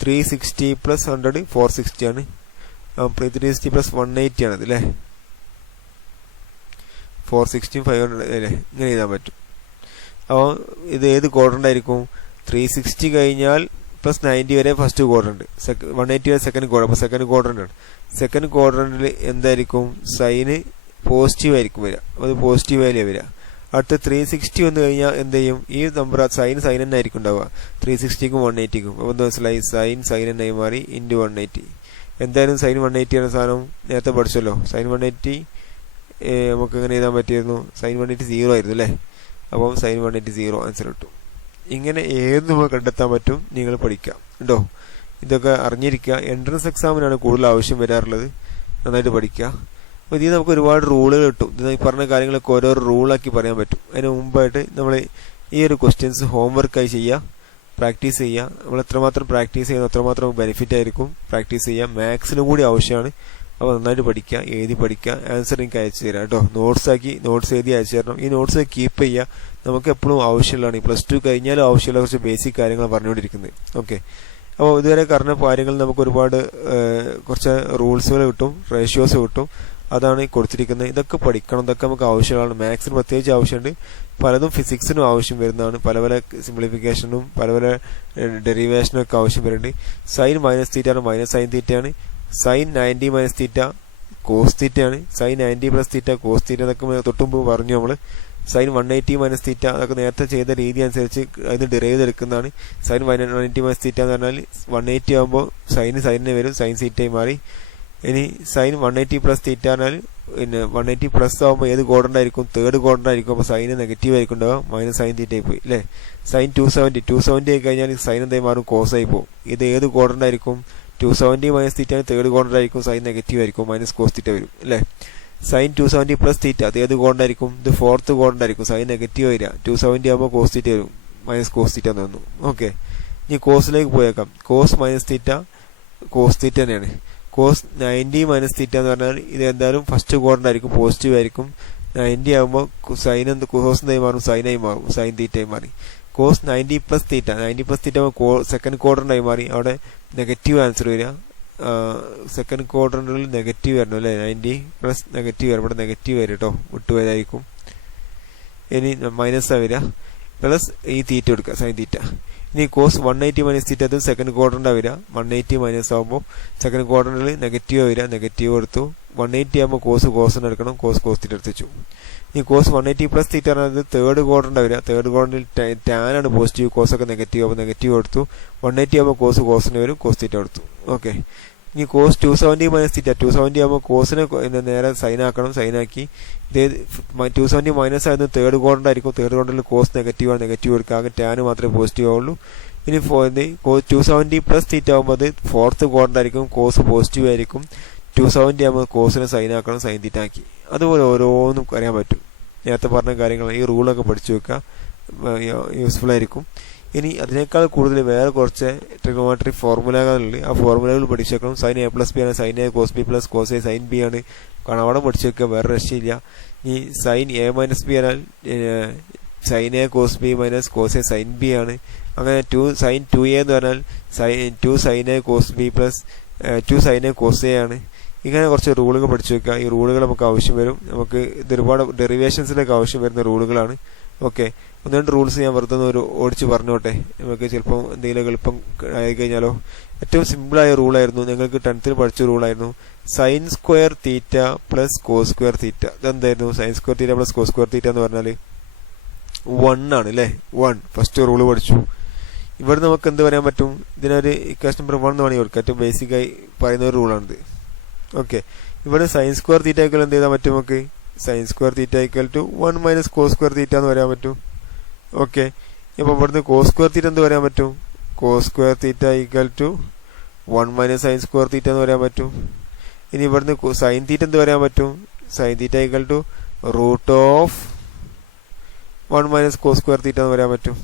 360 പ്ലസ് 100 460 ആണ്. 360 പ്ലസ് 180 ആണത് അല്ലേ. 460 500 അല്ലേ. ഇങ്ങനെ എഴുതാൻ പറ്റും. അപ്പോൾ ഇത് ഏത് ക്വാഡ്രന്റ് ആയിരിക്കും? 360 കഴിഞ്ഞാൽ പ്ലസ് 90 വരെ ഫസ്റ്റ് ക്വാഡ്രന്റ്, 180 വരെ സെക്കൻഡ് ക്വാഡ്രന്റ്. അപ്പോൾ സെക്കൻഡ് ക്വാഡ്രന്റ് ആണ്. സെക്കൻഡ് ക്വാഡ്രന്റിൽ എന്തായിരിക്കും? സൈന് പോസിറ്റീവ് ആയിരിക്കും വരിക. അത് പോസിറ്റീവ് വാല്യൂ വരിക. അടുത്ത 360 വന്നു കഴിഞ്ഞാൽ എന്ത് ചെയ്യും? ഈ നമ്പർ സൈൻ തന്നെ ആയിരിക്കും ഉണ്ടാവുക. 360ക്കും 180ക്കും. അപ്പോൾ എന്താ മനസ്സിലായി? സൈൻ തന്നെ മാറി ഇൻറ്റു 180. എന്തായാലും സൈൻ 180 ആണ് സാധനം, നേരത്തെ പഠിച്ചല്ലോ. സൈൻ 180 നമുക്ക് എങ്ങനെ എഴുതാൻ പറ്റിയിരുന്നു? സൈൻ 180 0 ആയിരുന്നു അല്ലേ. അപ്പം സൈൻ 180 0 ആൻസർ കിട്ടും. ഇങ്ങനെ ഏത് നമ്മൾ കണ്ടെത്താൻ പറ്റും, നിങ്ങൾ പഠിക്കാം കേട്ടോ. ഇതൊക്കെ അറിഞ്ഞിരിക്കുക. എൻട്രൻസ് എക്സാമിനാണ് കൂടുതൽ ആവശ്യം വരാറുള്ളത്. നന്നായിട്ട് പഠിക്കുക. അപ്പോൾ ഇതിൽ നമുക്ക് ഒരുപാട് റൂളുകൾ കിട്ടും. ഇത് ഈ പറഞ്ഞ കാര്യങ്ങളൊക്കെ ഓരോ റൂളാക്കി പറയാൻ പറ്റും. അതിന് മുമ്പായിട്ട് നമ്മൾ ഈ ഒരു ക്വസ്റ്റ്യൻസ് ഹോംവർക്കായി ചെയ്യുക, പ്രാക്ടീസ് ചെയ്യുക. നമ്മൾ എത്രമാത്രം പ്രാക്ടീസ് ചെയ്യുന്ന അത്രമാത്രം ബെനിഫിറ്റ് ആയിരിക്കും. പ്രാക്ടീസ് ചെയ്യുക. മാത്സിനും കൂടി ആവശ്യമാണ്. അപ്പോൾ നന്നായിട്ട് പഠിക്കുക, എഴുതി പഠിക്കുക. ആൻസർ എനിക്ക് അയച്ചു തരാം കേട്ടോ. നോട്ട്സ് എഴുതി അയച്ചു തരണം. ഈ നോട്ട്സ് കീപ്പ് ചെയ്യുക. നമുക്ക് എപ്പോഴും ആവശ്യമുള്ളതാണ്. ഈ +2 കഴിഞ്ഞാലും ആവശ്യമുള്ള കുറച്ച് ബേസിക് കാര്യങ്ങൾ പറഞ്ഞുകൊണ്ടിരിക്കുന്നത്. ഓക്കെ, അപ്പോൾ ഇതുവരെ പറഞ്ഞ കാര്യങ്ങൾ നമുക്ക് ഒരുപാട് കുറച്ച് റൂൾസുകൾ കിട്ടും, റേഷ്യോസ് കിട്ടും. അതാണ് ഈ കൊടുത്തിരിക്കുന്നത്. ഇതൊക്കെ പഠിക്കണം. ഇതൊക്കെ നമുക്ക് ആവശ്യമാണ്. മാത്സിന് പ്രത്യേകിച്ച് ആവശ്യമുണ്ട്. പലതും ഫിസിക്സിനും ആവശ്യം വരുന്നതാണ്. പല പല സിംപ്ലിഫിക്കേഷനും പല പല ഡെറിവേഷനും ഒക്കെ ആവശ്യം വരുന്നുണ്ട്. സൈൻ -θ ആണ്, മൈനസ് സൈൻ തീറ്റയാണ്. സൈൻ 90 - θ കോസ് തീറ്റയാണ്. സൈൻ 90 + θ കോസ് തീറ്റ എന്നൊക്കെ തൊട്ടുമുമ്പ് പറഞ്ഞു നമ്മൾ. സൈൻ 180 - θ അതൊക്കെ നേരത്തെ ചെയ്ത രീതി അനുസരിച്ച് അതിന് ഡിറൈവ് ചെയ്തെടുക്കുന്നതാണ്. സൈൻ 180 - θ എന്ന് പറഞ്ഞാൽ 180 ആകുമ്പോൾ സൈന് വരും, സൈൻ തീറ്റയായി മാറി. ഇനി സൈൻ 180 പ്ലസ് തീറ്റ പറഞ്ഞാൽ പിന്നെ 180 പ്ലസ് ആകുമ്പോൾ ഏത് ക്വാഡ്രന്റ് ആയിരിക്കും? തേർഡ് ക്വാഡ്രന്റ് ആയിരിക്കും. അപ്പോൾ സൈന് നെഗറ്റീവ് ആയിരിക്കും ഉണ്ടാവുക, മൈനസ് സൈൻ തീറ്റ ആയി പോയി അല്ലേ. സൈൻ 270 ആയി കഴിഞ്ഞാൽ സൈൻ എന്തായി മാറും? കോസ് ആയി പോകും. ഇത് ഏത് ക്വാഡ്രന്റ് ആയിരിക്കും? 270 മൈനസ് തീറ്റ തേർഡ് ക്വാഡ്രന്റ് ആയിരിക്കും, സൈൻ നെഗറ്റീവ് ആയിരിക്കും, മൈനസ് കോസ് തീറ്റ വരും അല്ലേ. സൈൻ 270 പ്ലസ് തീറ്റ അത് ഏത് ക്വാഡ്രന്റ് ആയിരിക്കും? ഇത് ഫോർത്ത് ക്വാഡ്രന്റ് ആയിരിക്കും, സൈൻ നെഗറ്റീവ് വരിക. 270 ആകുമ്പോൾ കോസ് തീറ്റ വരും, മൈനസ് കോസ് തീറ്റ എന്ന് വന്നു. ഓക്കെ, ഇനി കോസിലേക്ക് പോയേക്കാം. Cos minus theta cos theta തന്നെയാണ്. കോസ് 90 മൈനസ് തീറ്റ എന്ന് പറഞ്ഞാൽ ഇത് എന്തായാലും ഫസ്റ്റ് ക്വാഡ്രന്റ് ആയിരിക്കും, പോസിറ്റീവ് ആയിരിക്കും. 90 ആകുമ്പോൾ സൈൻ കോസ് എന്തായി മാറും? സൈനായി മാറും, സൈൻ തീറ്റയായി മാറി. കോസ് 90 പ്ലസ് തീറ്റ ആകുമ്പോൾ സെക്കൻഡ് ക്വാഡ്രന്റ് ആയി മാറി, അവിടെ നെഗറ്റീവ് ആൻസർ വരിക. സെക്കൻഡ് ക്വാഡ്രന്റിൽ നെഗറ്റീവ് വരണം അല്ലേ. 90 പ്ലസ് നെഗറ്റീവ് വരും, ഇവിടെ നെഗറ്റീവ് വരും കേട്ടോ, വിട്ടുപോയതായിരിക്കും. ഇനി മൈനസാണ് വരിക, പ്ലസ് ഈ തീറ്റ എടുക്കുക, സൈൻ തീറ്റ. ഇനി കോസ് 180 മൈനസ് തീറ്റ അത് സെക്കൻഡ് ക്വാഡ്രന്റാണ് വരിക. 180 മൈനസ് ആകുമ്പോൾ സെക്കൻഡ് ക്വാഡ്രന്റിൽ നെഗറ്റീവ് വരിക, നെഗറ്റീവ് എടുത്തു. 180 ആകുമ്പോൾ കോസിന് എടുക്കണം, കോസ് തീറ്റ എടുത്ത് വെച്ചു. ഇനി കോസ് 180 പ്ലസ് തീറ്റ പറഞ്ഞത് തേർഡ് ക്വാഡ്രന്റ് വരിക. തേർഡ് ക്വാഡ്രന്റിൽ ടാൻ ആണ് പോസിറ്റീവ്, കോസൊക്കെ നെഗറ്റീവ്, അപ്പോൾ നെഗറ്റീവ് എടുത്തു. 180 ആകുമ്പോൾ കോസിന് വരും, കോസ് തീറ്റ എടുത്തു. ഓക്കെ, ഇനി കോസ് 270 മൈനസ് തീറ്റ 270 ആകുമ്പോൾ കോസിനെ നേരെ സൈൻ ആക്കണം, സൈനാക്കി. ഇത് 270 മൈനസ് ആയിരുന്നു തേർഡ് ക്വാഡ്രന്റ് ആയിരിക്കും. തേർഡ് ക്വാഡ്രന്റിൽ കോസ് നെഗറ്റീവ് ആണ്, നെഗറ്റീവ് എടുക്കുക, ആകെ ടാൻ മാത്രമേ പോസിറ്റീവ് ആവുള്ളൂ. ഇനി 270 പ്ലസ് തീറ്റ ആകുമ്പോൾ അത് ഫോർത്ത് ക്വാഡ്രന്റ് ആയിരിക്കും, കോസ് പോസിറ്റീവ് ആയിരിക്കും. 270 ആകുമ്പോൾ കോസിനെ സൈൻ ആക്കണം, സൈൻ തീറ്റ ആക്കി. അതുപോലെ ഓരോന്നും അറിയാൻ പറ്റും. നേരത്തെ പറഞ്ഞ കാര്യങ്ങൾ ഈ റൂളൊക്കെ പഠിച്ചു വെക്കുക, യൂസ്ഫുൾ ആയിരിക്കും. ഇനി അതിനേക്കാൾ കൂടുതൽ വേറെ കുറച്ച് ട്രിഗോണോമെട്രി ഫോർമുലകളുണ്ട്, ആ ഫോർമുലകൾ പഠിച്ചു വെക്കണം. സൈൻ എ പ്ലസ് ബി ആണ്, sine A cos B plus cos A sine B ആണ്, കാരണം അവിടെ പഠിച്ചു വെക്കുക, വേറെ രക്ഷയില്ല. ഈ സൈൻ എ മൈനസ് ബി എന്നാൽ sine A cos B minus cos A sine B ആണ്. അങ്ങനെ സൈൻ 2a എന്ന് പറഞ്ഞാൽ 2 sine A cos B plus 2 sine A cos A ആണ്. ഇങ്ങനെ കുറച്ച് റൂളുകൾ പഠിച്ചു വെക്കുക. ഈ റൂളുകൾ നമുക്ക് ആവശ്യം വരും, നമുക്ക് ഇത് ഒരുപാട് ഡെറിവേഷൻസിലേക്ക് ആവശ്യം വരുന്ന റൂളുകളാണ്. ഓക്കെ, ഒന്ന് രണ്ട് റൂൾസ് ഞാൻ വെറുതെ ഒരു ഓടിച്ച് പറഞ്ഞോട്ടെ, നമുക്ക് ചിലപ്പോൾ എന്തെങ്കിലും എളുപ്പം ആയി കഴിഞ്ഞാലോ. ഏറ്റവും സിമ്പിളായ റൂളായിരുന്നു, നിങ്ങൾക്ക് 10th പഠിച്ച റൂളായിരുന്നു. Sine square theta plus cos square theta. ഇതെന്തായിരുന്നു? Sine square theta plus cos square theta എന്ന് പറഞ്ഞാൽ 1 ആണ് അല്ലേ. 1 ഫസ്റ്റ് റൂള് പഠിച്ചു. ഇവിടെ നമുക്ക് എന്ത് പറയാൻ പറ്റും? ഇതിനൊരു ഇക്വേഷൻ നമ്പർ 1 എന്ന് വേണമെങ്കിൽ കൊടുക്കാം. ഏറ്റവും ബേസിക്കായി പറയുന്ന ഒരു റൂളാണിത്. ഓക്കെ, ഇവിടെ സൈൻ സ്ക്വയർ തീറ്റ ഈക്വൽ എന്ത് ചെയ്താൽ പറ്റും? നമുക്ക് sine square theta equal to 1 minus cos square theta എന്ന് പറയാൻ പറ്റും. ഓക്കെ, ഇപ്പൊ ഇവിടുന്ന് കോസ് സ്ക്വയർ തീറ്റ എന്ത് പറയാൻ പറ്റും? Cos square theta equal to 1 minus sine square theta എന്ന് പറയാൻ പറ്റും. ഇനി ഇവിടുന്ന് സൈൻ തീറ്റ എന്ത് പറയാൻ പറ്റും? Sine theta equal to root of 1 minus cos square theta എന്ന് പറയാൻ പറ്റും.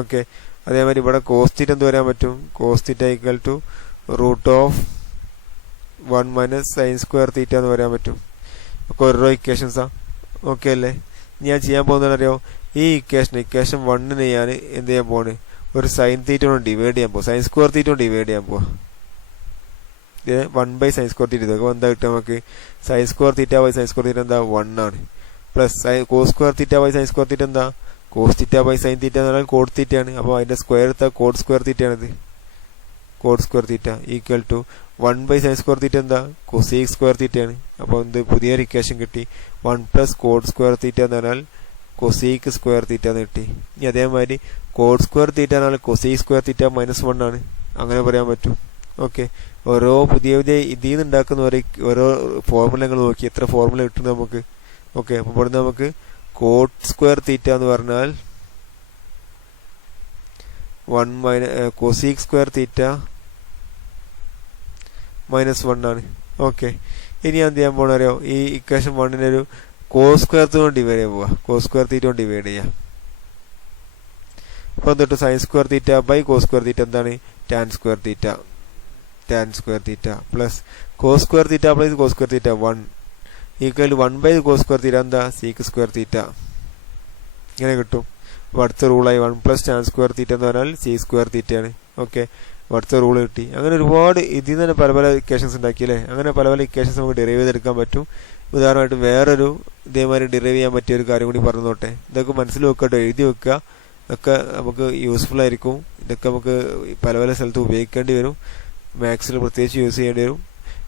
ഓക്കെ, അതേമാതിരി ഇവിടെ കോസ് തീറ്റ എന്ത് പറയാൻ പറ്റും? Cos theta equal to root of 1 minus sine square theta എന്ന് പറയാൻ പറ്റും. ഒക്കെ ഓരോ ഇക്വേഷൻസാ. ഓക്കെ അല്ലേ? ഞാൻ ചെയ്യാൻ പോകുന്നതറിയോ? ഈ ഇക്വേഷൻ 1 ഞാൻ എന്ത് ചെയ്യാൻ പോവാണ്? ഒരു സൈൻ തീറ്റ കൊണ്ട് ഡിവൈഡ് ചെയ്യാൻ പോകും, സൈൻ സ്ക്വയർ തീറ്റ കൊണ്ട് ഡിവൈഡ് ചെയ്യാൻ പോവാ. 1 ബൈ സൈൻ സ്ക്വയർ തീറ്റ ഇതൊക്കെ എന്താ കിട്ടുക നമുക്ക്? Sine square theta by sine square theta എന്താ? 1 ആണ്. Plus cos square theta by sine square theta എന്താ? Cos theta by sine theta എന്ന് പറഞ്ഞാൽ കോഡ് തീറ്റ ആണ്. അപ്പോൾ അതിന്റെ സ്ക്വയർ എടുത്താൽ കോഡ് സ്ക്വയർ തീറ്റ ആണിത്. Cot square theta equal to 1 by sine square theta എന്താ? കൊസീക് സ്ക്വയർ തീറ്റ ആണ്. അപ്പോൾ എന്ത് പുതിയൊരു ഇക്വേഷൻ കിട്ടി? 1 പ്ലസ് കോഡ് സ്ക്വയർ തീറ്റ എന്ന് പറഞ്ഞാൽ കൊസീക് സ്ക്വയർ തീറ്റ എന്ന് കിട്ടി. ഇനി അതേമാതിരി കോഡ് സ്ക്വയർ തീറ്റ എന്നാൽ കൊസീക് സ്ക്വയർ തീറ്റ -1 ആണ്, അങ്ങനെ പറയാൻ പറ്റും. ഓക്കെ, ഓരോ പുതിയ ഇതിൽ നിന്ന് ഉണ്ടാക്കുന്ന ഓരോ ഫോർമുലകൾ നോക്കി എത്ര ഫോർമുല കിട്ടും നമുക്ക്. ഓക്കെ, അപ്പോൾ ഇവിടുന്ന് നമുക്ക് കോഡ് സ്ക്വയർ തീറ്റ എന്ന് പറഞ്ഞാൽ 1 മൈനസ് കൊസീക് സ്ക്വയർ തീറ്റ -1 ആണ്. ഓക്കെ, ഇനി എന്ത് ചെയ്യാൻ പോകണം അറിയോ? ഈ ഇക്വേഷൻ 1 ഒരു കോസ് സ്ക്വയർ കൊണ്ട് ഡിവൈഡ് ചെയ്യാൻ പോവാ. കോസ് സ്ക്വയർ തീറ്റ കൊണ്ട് ഡിവൈഡ് ചെയ്യാം. അപ്പൊ എന്നിട്ട് sine square theta by cos square theta എന്താണ്? Tan square theta. Tan square theta plus cos square theta plus cos square theta 1 equal 1 by cos square theta എന്താ? Sec square theta. ഇങ്ങനെ കിട്ടും. അപ്പൊ അടുത്ത റൂളായി 1 പ്ലസ് ടാൻ സ്ക്വയർ തീറ്റ എന്ന് പറഞ്ഞാൽ sec square തീറ്റയാണ്. ഓക്കെ, അടുത്ത റൂള് കിട്ടി. അങ്ങനെ ഒരുപാട് ഇതിൽ നിന്ന് തന്നെ പല പല ഇക്വേഷൻസ് ഉണ്ടാക്കിയല്ലേ. അങ്ങനെ പല പല ഇക്വേഷൻസ് നമുക്ക് ഡെറൈവ് ചെയ്തെടുക്കാൻ പറ്റും. ഉദാഹരണമായിട്ട് വേറൊരു ഇതേമാതിരി ഡെറൈവ് ചെയ്യാൻ പറ്റിയ ഒരു കാര്യം കൂടി പറഞ്ഞു നോട്ടെ. ഇതൊക്കെ മനസ്സിൽ വെക്കട്ടോ, എഴുതി വെക്കുക. ഇതൊക്കെ നമുക്ക് യൂസ്ഫുൾ ആയിരിക്കും. ഇതൊക്കെ നമുക്ക് പല പല സ്ഥലത്ത് ഉപയോഗിക്കേണ്ടി വരും. മാത്സിൽ പ്രത്യേകിച്ച് യൂസ് ചെയ്യേണ്ടി വരും.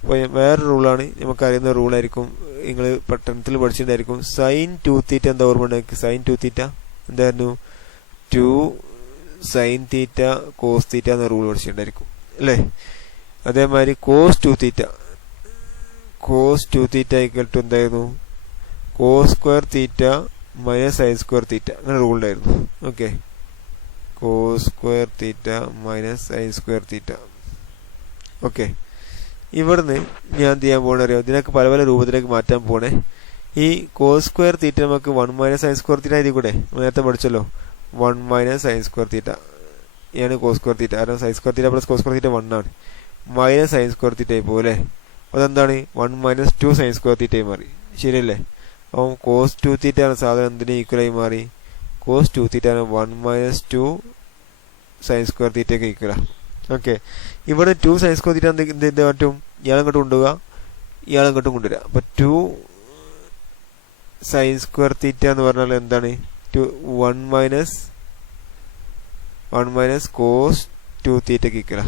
അപ്പോൾ വേറൊരു റൂളാണ്, നമുക്കറിയുന്ന റൂളായിരിക്കും, നിങ്ങൾ 10th പഠിച്ചിട്ടുണ്ടായിരിക്കും. സൈൻ 2 തീറ്റ എന്താ ഓർമ്മ ഉണ്ടാക്കി? സൈൻ 2 തീറ്റ എന്തായിരുന്നു? 2 സൈൻ തീറ്റ കോസ് തീറ്റ എന്ന റൂൾ പഠിച്ചിട്ടുണ്ടായിരിക്കും അല്ലേ. അതേമാതിരി കോസ് 2 തീറ്റ ഈക്വൽ ടു എന്തായിരുന്നു cos square theta minus sine square theta അങ്ങനെ റൂൾ ഉണ്ടായിരുന്നു. Okay, cos square theta minus sine square theta. Okay, ഇവിടുന്ന് ഞാൻ എന്ത് ചെയ്യാൻ പോകണ അറിയാം, ഇതിനൊക്കെ പല പല രൂപത്തിലേക്ക് മാറ്റാൻ പോണേ. ഈ കോസ് സ്ക്വയർ തീറ്റ നമുക്ക് 1 മൈനസ് സൈൻ സ്ക്വയർ തീറ്റ എഴുതി കൂടെ, നേരത്തെ പഠിച്ചല്ലോ. 1 മൈനസ് സൈൻ സ്ക്വയർ തീറ്റ ആണ് കോസ് സ്ക്വയർ തീറ്റ. കാരണം sine square theta plus cos square theta 1 ആണ്. മൈനസ് സൈൻ സ്ക്വയർ തീറ്റ പോലെ അതെന്താണ് 1 മൈനസ് 2 സൈൻ സ്ക്വയർ തീറ്റയായി മാറി. ശരിയല്ലേ? അപ്പം കോസ് 2 തീറ്റ ആണ് സാധനം എന്തിന് ഈക്വലായി മാറി, കോസ് 2 തീറ്റ ആണ് 1 മൈനസ് 2 സൈൻ സ്ക്വയർ തീറ്റയ്ക്ക് ഈക്വലാ. ഓക്കെ, ഇവിടെ 2 സൈൻ സ്ക്വയർ തീറ്റ എന്ത് പറ്റും, ഇയാളെ ഇങ്ങോട്ട് കൊണ്ടുപോവുക, ഇയാളെ ഇങ്ങോട്ടും കൊണ്ടുവരിക. അപ്പൊ 2 സൈൻ സ്ക്വയർ തീറ്റ എന്ന് പറഞ്ഞാൽ എന്താണ്, 1 മൈനസ് കോസ് 2 തീറ്റയ്ക്ക് ഈക്വലാ.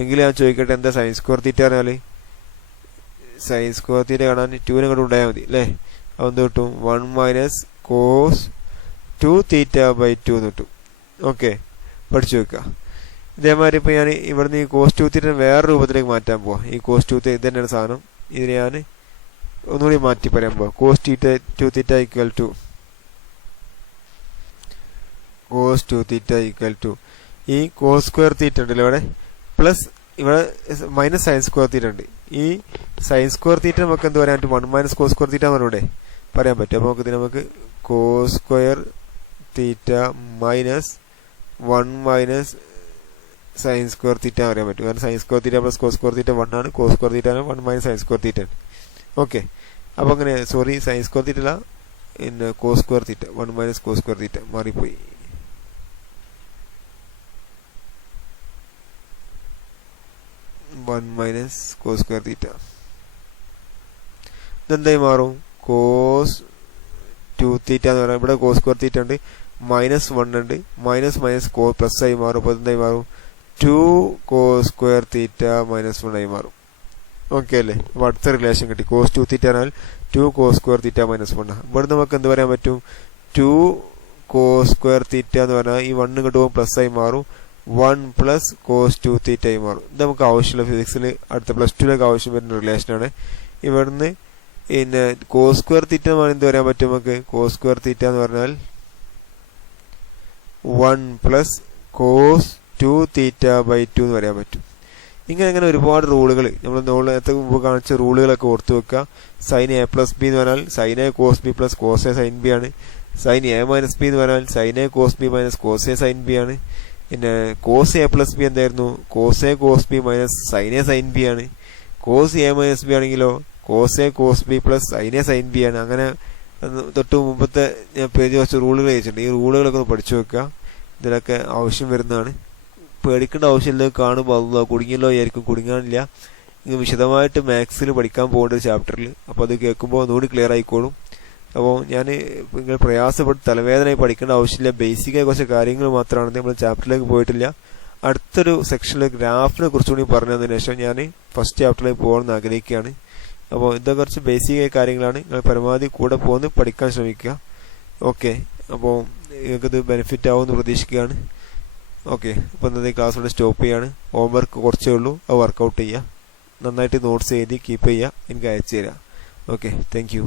എങ്കിലും ഞാൻ ചോദിക്കട്ടെ, എന്താ സൈൻ സ്ക്വയർ തീറ്റ പറഞ്ഞാല്, സൈൻ സ്ക്വയർ തീറ്റ കാണാൻ 2 ഇങ്ങോട്ട് ഉണ്ടായാൽ മതി അല്ലേ. അപ്പൊ എന്ത് കിട്ടും, 1 മൈനസ് കോസ് 2 തീറ്റ ബൈ 2 എന്ന് കിട്ടും. ഓക്കെ, പഠിച്ചു വെക്കുക. ഇതേമാതിരി ഇപ്പൊ ഞാൻ ഇവിടുന്ന് ഈ കോസ് 2 തീറ്റ വേറെ രൂപത്തിലേക്ക് മാറ്റാൻ പോവാ. ഈ കോസ് 2 ഇത് തന്നെയാണ് സാധനം. ഇതിന് ഞാൻ ഒന്നുകൂടി മാറ്റി പറയാൻ പോവാ. Cos 2 theta equal to cos 2 theta equal to ഈ കോസ് സ്ക്വയർ തീറ്റ ഉണ്ടല്ലോ ഇവിടെ, പ്ലസ് ഇവിടെ മൈനസ് സൈൻ സ്ക്വയർ തീറ്റ ഉണ്ട്. ഈ സൈൻ സ്ക്വയർ തീറ്റ നമുക്ക് എന്ത് പറയാൻ പറ്റും, 1 മൈനസ് കോസ് സ്ക്വയർ തീറ്റ എന്ന് ഇവിടെ പറയാൻ പറ്റും. അപ്പൊ നമുക്ക് cos square theta minus 1 minus sine square theta അറിയാൻ പറ്റും. കാരണം sine square theta plus cos square theta 1 ആണ്, cos square theta 1 minus sine square theta. Okay, അപ്പൊ അങ്ങനെ സോറി സൈൻ സ്ക്വയർ തീറ്റ അല്ല, പിന്നെ cos square theta 1 minus cos square theta മാറിപ്പോയി. ഇതെന്തായി മാറും, കോസ് 2 തീറ്റ എന്ന് പറയാം. ഇവിടെ കോസ് സ്ക്വയർ തീറ്റ ഉണ്ട്, മൈനസ് 1 ഉണ്ട്, മൈനസ് മൈനസ് പ്ലസ് ആയി മാറും. അപ്പൊ എന്തായി മാറും, 2 കോസ് സ്ക്വയർ തീറ്റ മൈനസ് 1 ആയി മാറും. ഓക്കെ അല്ലേ? അപ്പൊ അടുത്ത റിലേഷൻ കിട്ടി. കോസ് 2 തീറ്റ എന്നാൽ 2 കോസ് സ്ക്വയർ തീറ്റ മൈനസ് 1. ഇവിടെ നമുക്ക് എന്ത് പറയാൻ പറ്റും, 2 കോസ് സ്ക്വയർ തീറ്റ എന്ന് പറഞ്ഞാൽ ഈ 1 ഇങ്ങോട്ട് പോകുമ്പോൾ പ്ലസ് ആയി മാറും, 1 പ്ലസ് കോസ് 2 തീറ്റ ആയി മാറും. ഇത് നമുക്ക് ആവശ്യമുള്ള ഫിസിക്സിൽ അടുത്ത +2 ആവശ്യം വരുന്ന റിലേഷനാണ്. ഇവിടുന്ന് പിന്നെ കോസ് സ്ക്വയർ തീറ്റ എന്ന് പറഞ്ഞാൽ എന്ത് പറയാൻ പറ്റും നമുക്ക്, കോസ് സ്ക്വയർ തീറ്റ എന്ന് പറഞ്ഞാൽ 1 പ്ലസ് കോസ് 2 തീറ്റ ബൈ 2 എന്ന് പറയാൻ പറ്റും. ഇങ്ങനെ ഒരുപാട് റൂളുകൾ നമ്മൾ നേരത്തെ മുമ്പ് കാണിച്ച റൂളുകളൊക്കെ ഓർത്തു വെക്കുക. സൈൻ എ പ്ലസ് ബി എന്ന് പറഞ്ഞാൽ sine A cos B plus cos A sine B ആണ്. സൈൻ എ മൈനസ് ബി എന്ന് പറഞ്ഞാൽ sine A cos B minus cos A sine B ആണ്. പിന്നെ കോസ് എ പ്ലസ് ബി എന്തായിരുന്നു, cos A cos B minus sine A sine B ആണ്. Cos A minus B ആണെങ്കിലോ cos A cos B plus sine A sine B ആണ്. അങ്ങനെ തൊട്ട് മുമ്പത്തെ ഞാൻ പേജ് കുറച്ച് റൂളുകൾ ചോദിച്ചിട്ടുണ്ട്. ഈ റൂളുകളൊക്കെ ഒന്ന് പഠിച്ചു വെക്കുക, ഇതിലൊക്കെ ആവശ്യം വരുന്നതാണ്. പേടിക്കേണ്ട ആവശ്യമില്ല. കാണുമ്പോൾ കുടുങ്ങിയല്ലോ ആയിരിക്കും, കുടുങ്ങാനില്ല. ഇങ്ങനെ വിശദമായിട്ട് മാത്സിൽ പഠിക്കാൻ പോകേണ്ട ഒരു ചാപ്റ്ററിൽ. അപ്പോൾ അത് കേൾക്കുമ്പോൾ ഒന്നുകൂടി ക്ലിയർ ആയിക്കോളും. അപ്പോൾ ഞാൻ നിങ്ങൾ പ്രയാസപ്പെട്ട് തലവേദനയായി പഠിക്കേണ്ട ആവശ്യമില്ല. ബേസിക്കായ കുറച്ച് കാര്യങ്ങൾ മാത്രമാണ്, നമ്മൾ ചാപ്റ്ററിലേക്ക് പോയിട്ടില്ല. അടുത്തൊരു സെക്ഷനിൽ ഗ്രാഫിനെ കുറിച്ചുകൂടി പറഞ്ഞതിന് ശേഷം ഞാൻ ഫസ്റ്റ് ചാപ്റ്ററിലേക്ക് പോകണമെന്ന് ആഗ്രഹിക്കുകയാണ്. അപ്പോൾ ഇതൊക്കെ കുറച്ച് ബേസിക്കായ കാര്യങ്ങളാണ്. നിങ്ങൾ പരമാവധി കൂടെ പോകുന്ന പഠിക്കാൻ ശ്രമിക്കുക. ഓക്കെ, അപ്പോൾ നിങ്ങൾക്കിത് ബെനിഫിറ്റ് ആവുമെന്ന് പ്രതീക്ഷിക്കുകയാണ്. ഓക്കെ, അപ്പോൾ ഇന്നത്തെ ക്ലാസ് ഇവിടെ സ്റ്റോപ്പ് ചെയ്യാണ്. ഹോംവർക്ക് കുറച്ചേ ഉള്ളൂ, അത് വർക്കൗട്ട് ചെയ്യുക. നന്നായിട്ട് നോട്ട്സ് എഴുതി കീപ്പ് ചെയ്യുക, എനിക്ക് അയച്ചു തരാം. Okay, thank you.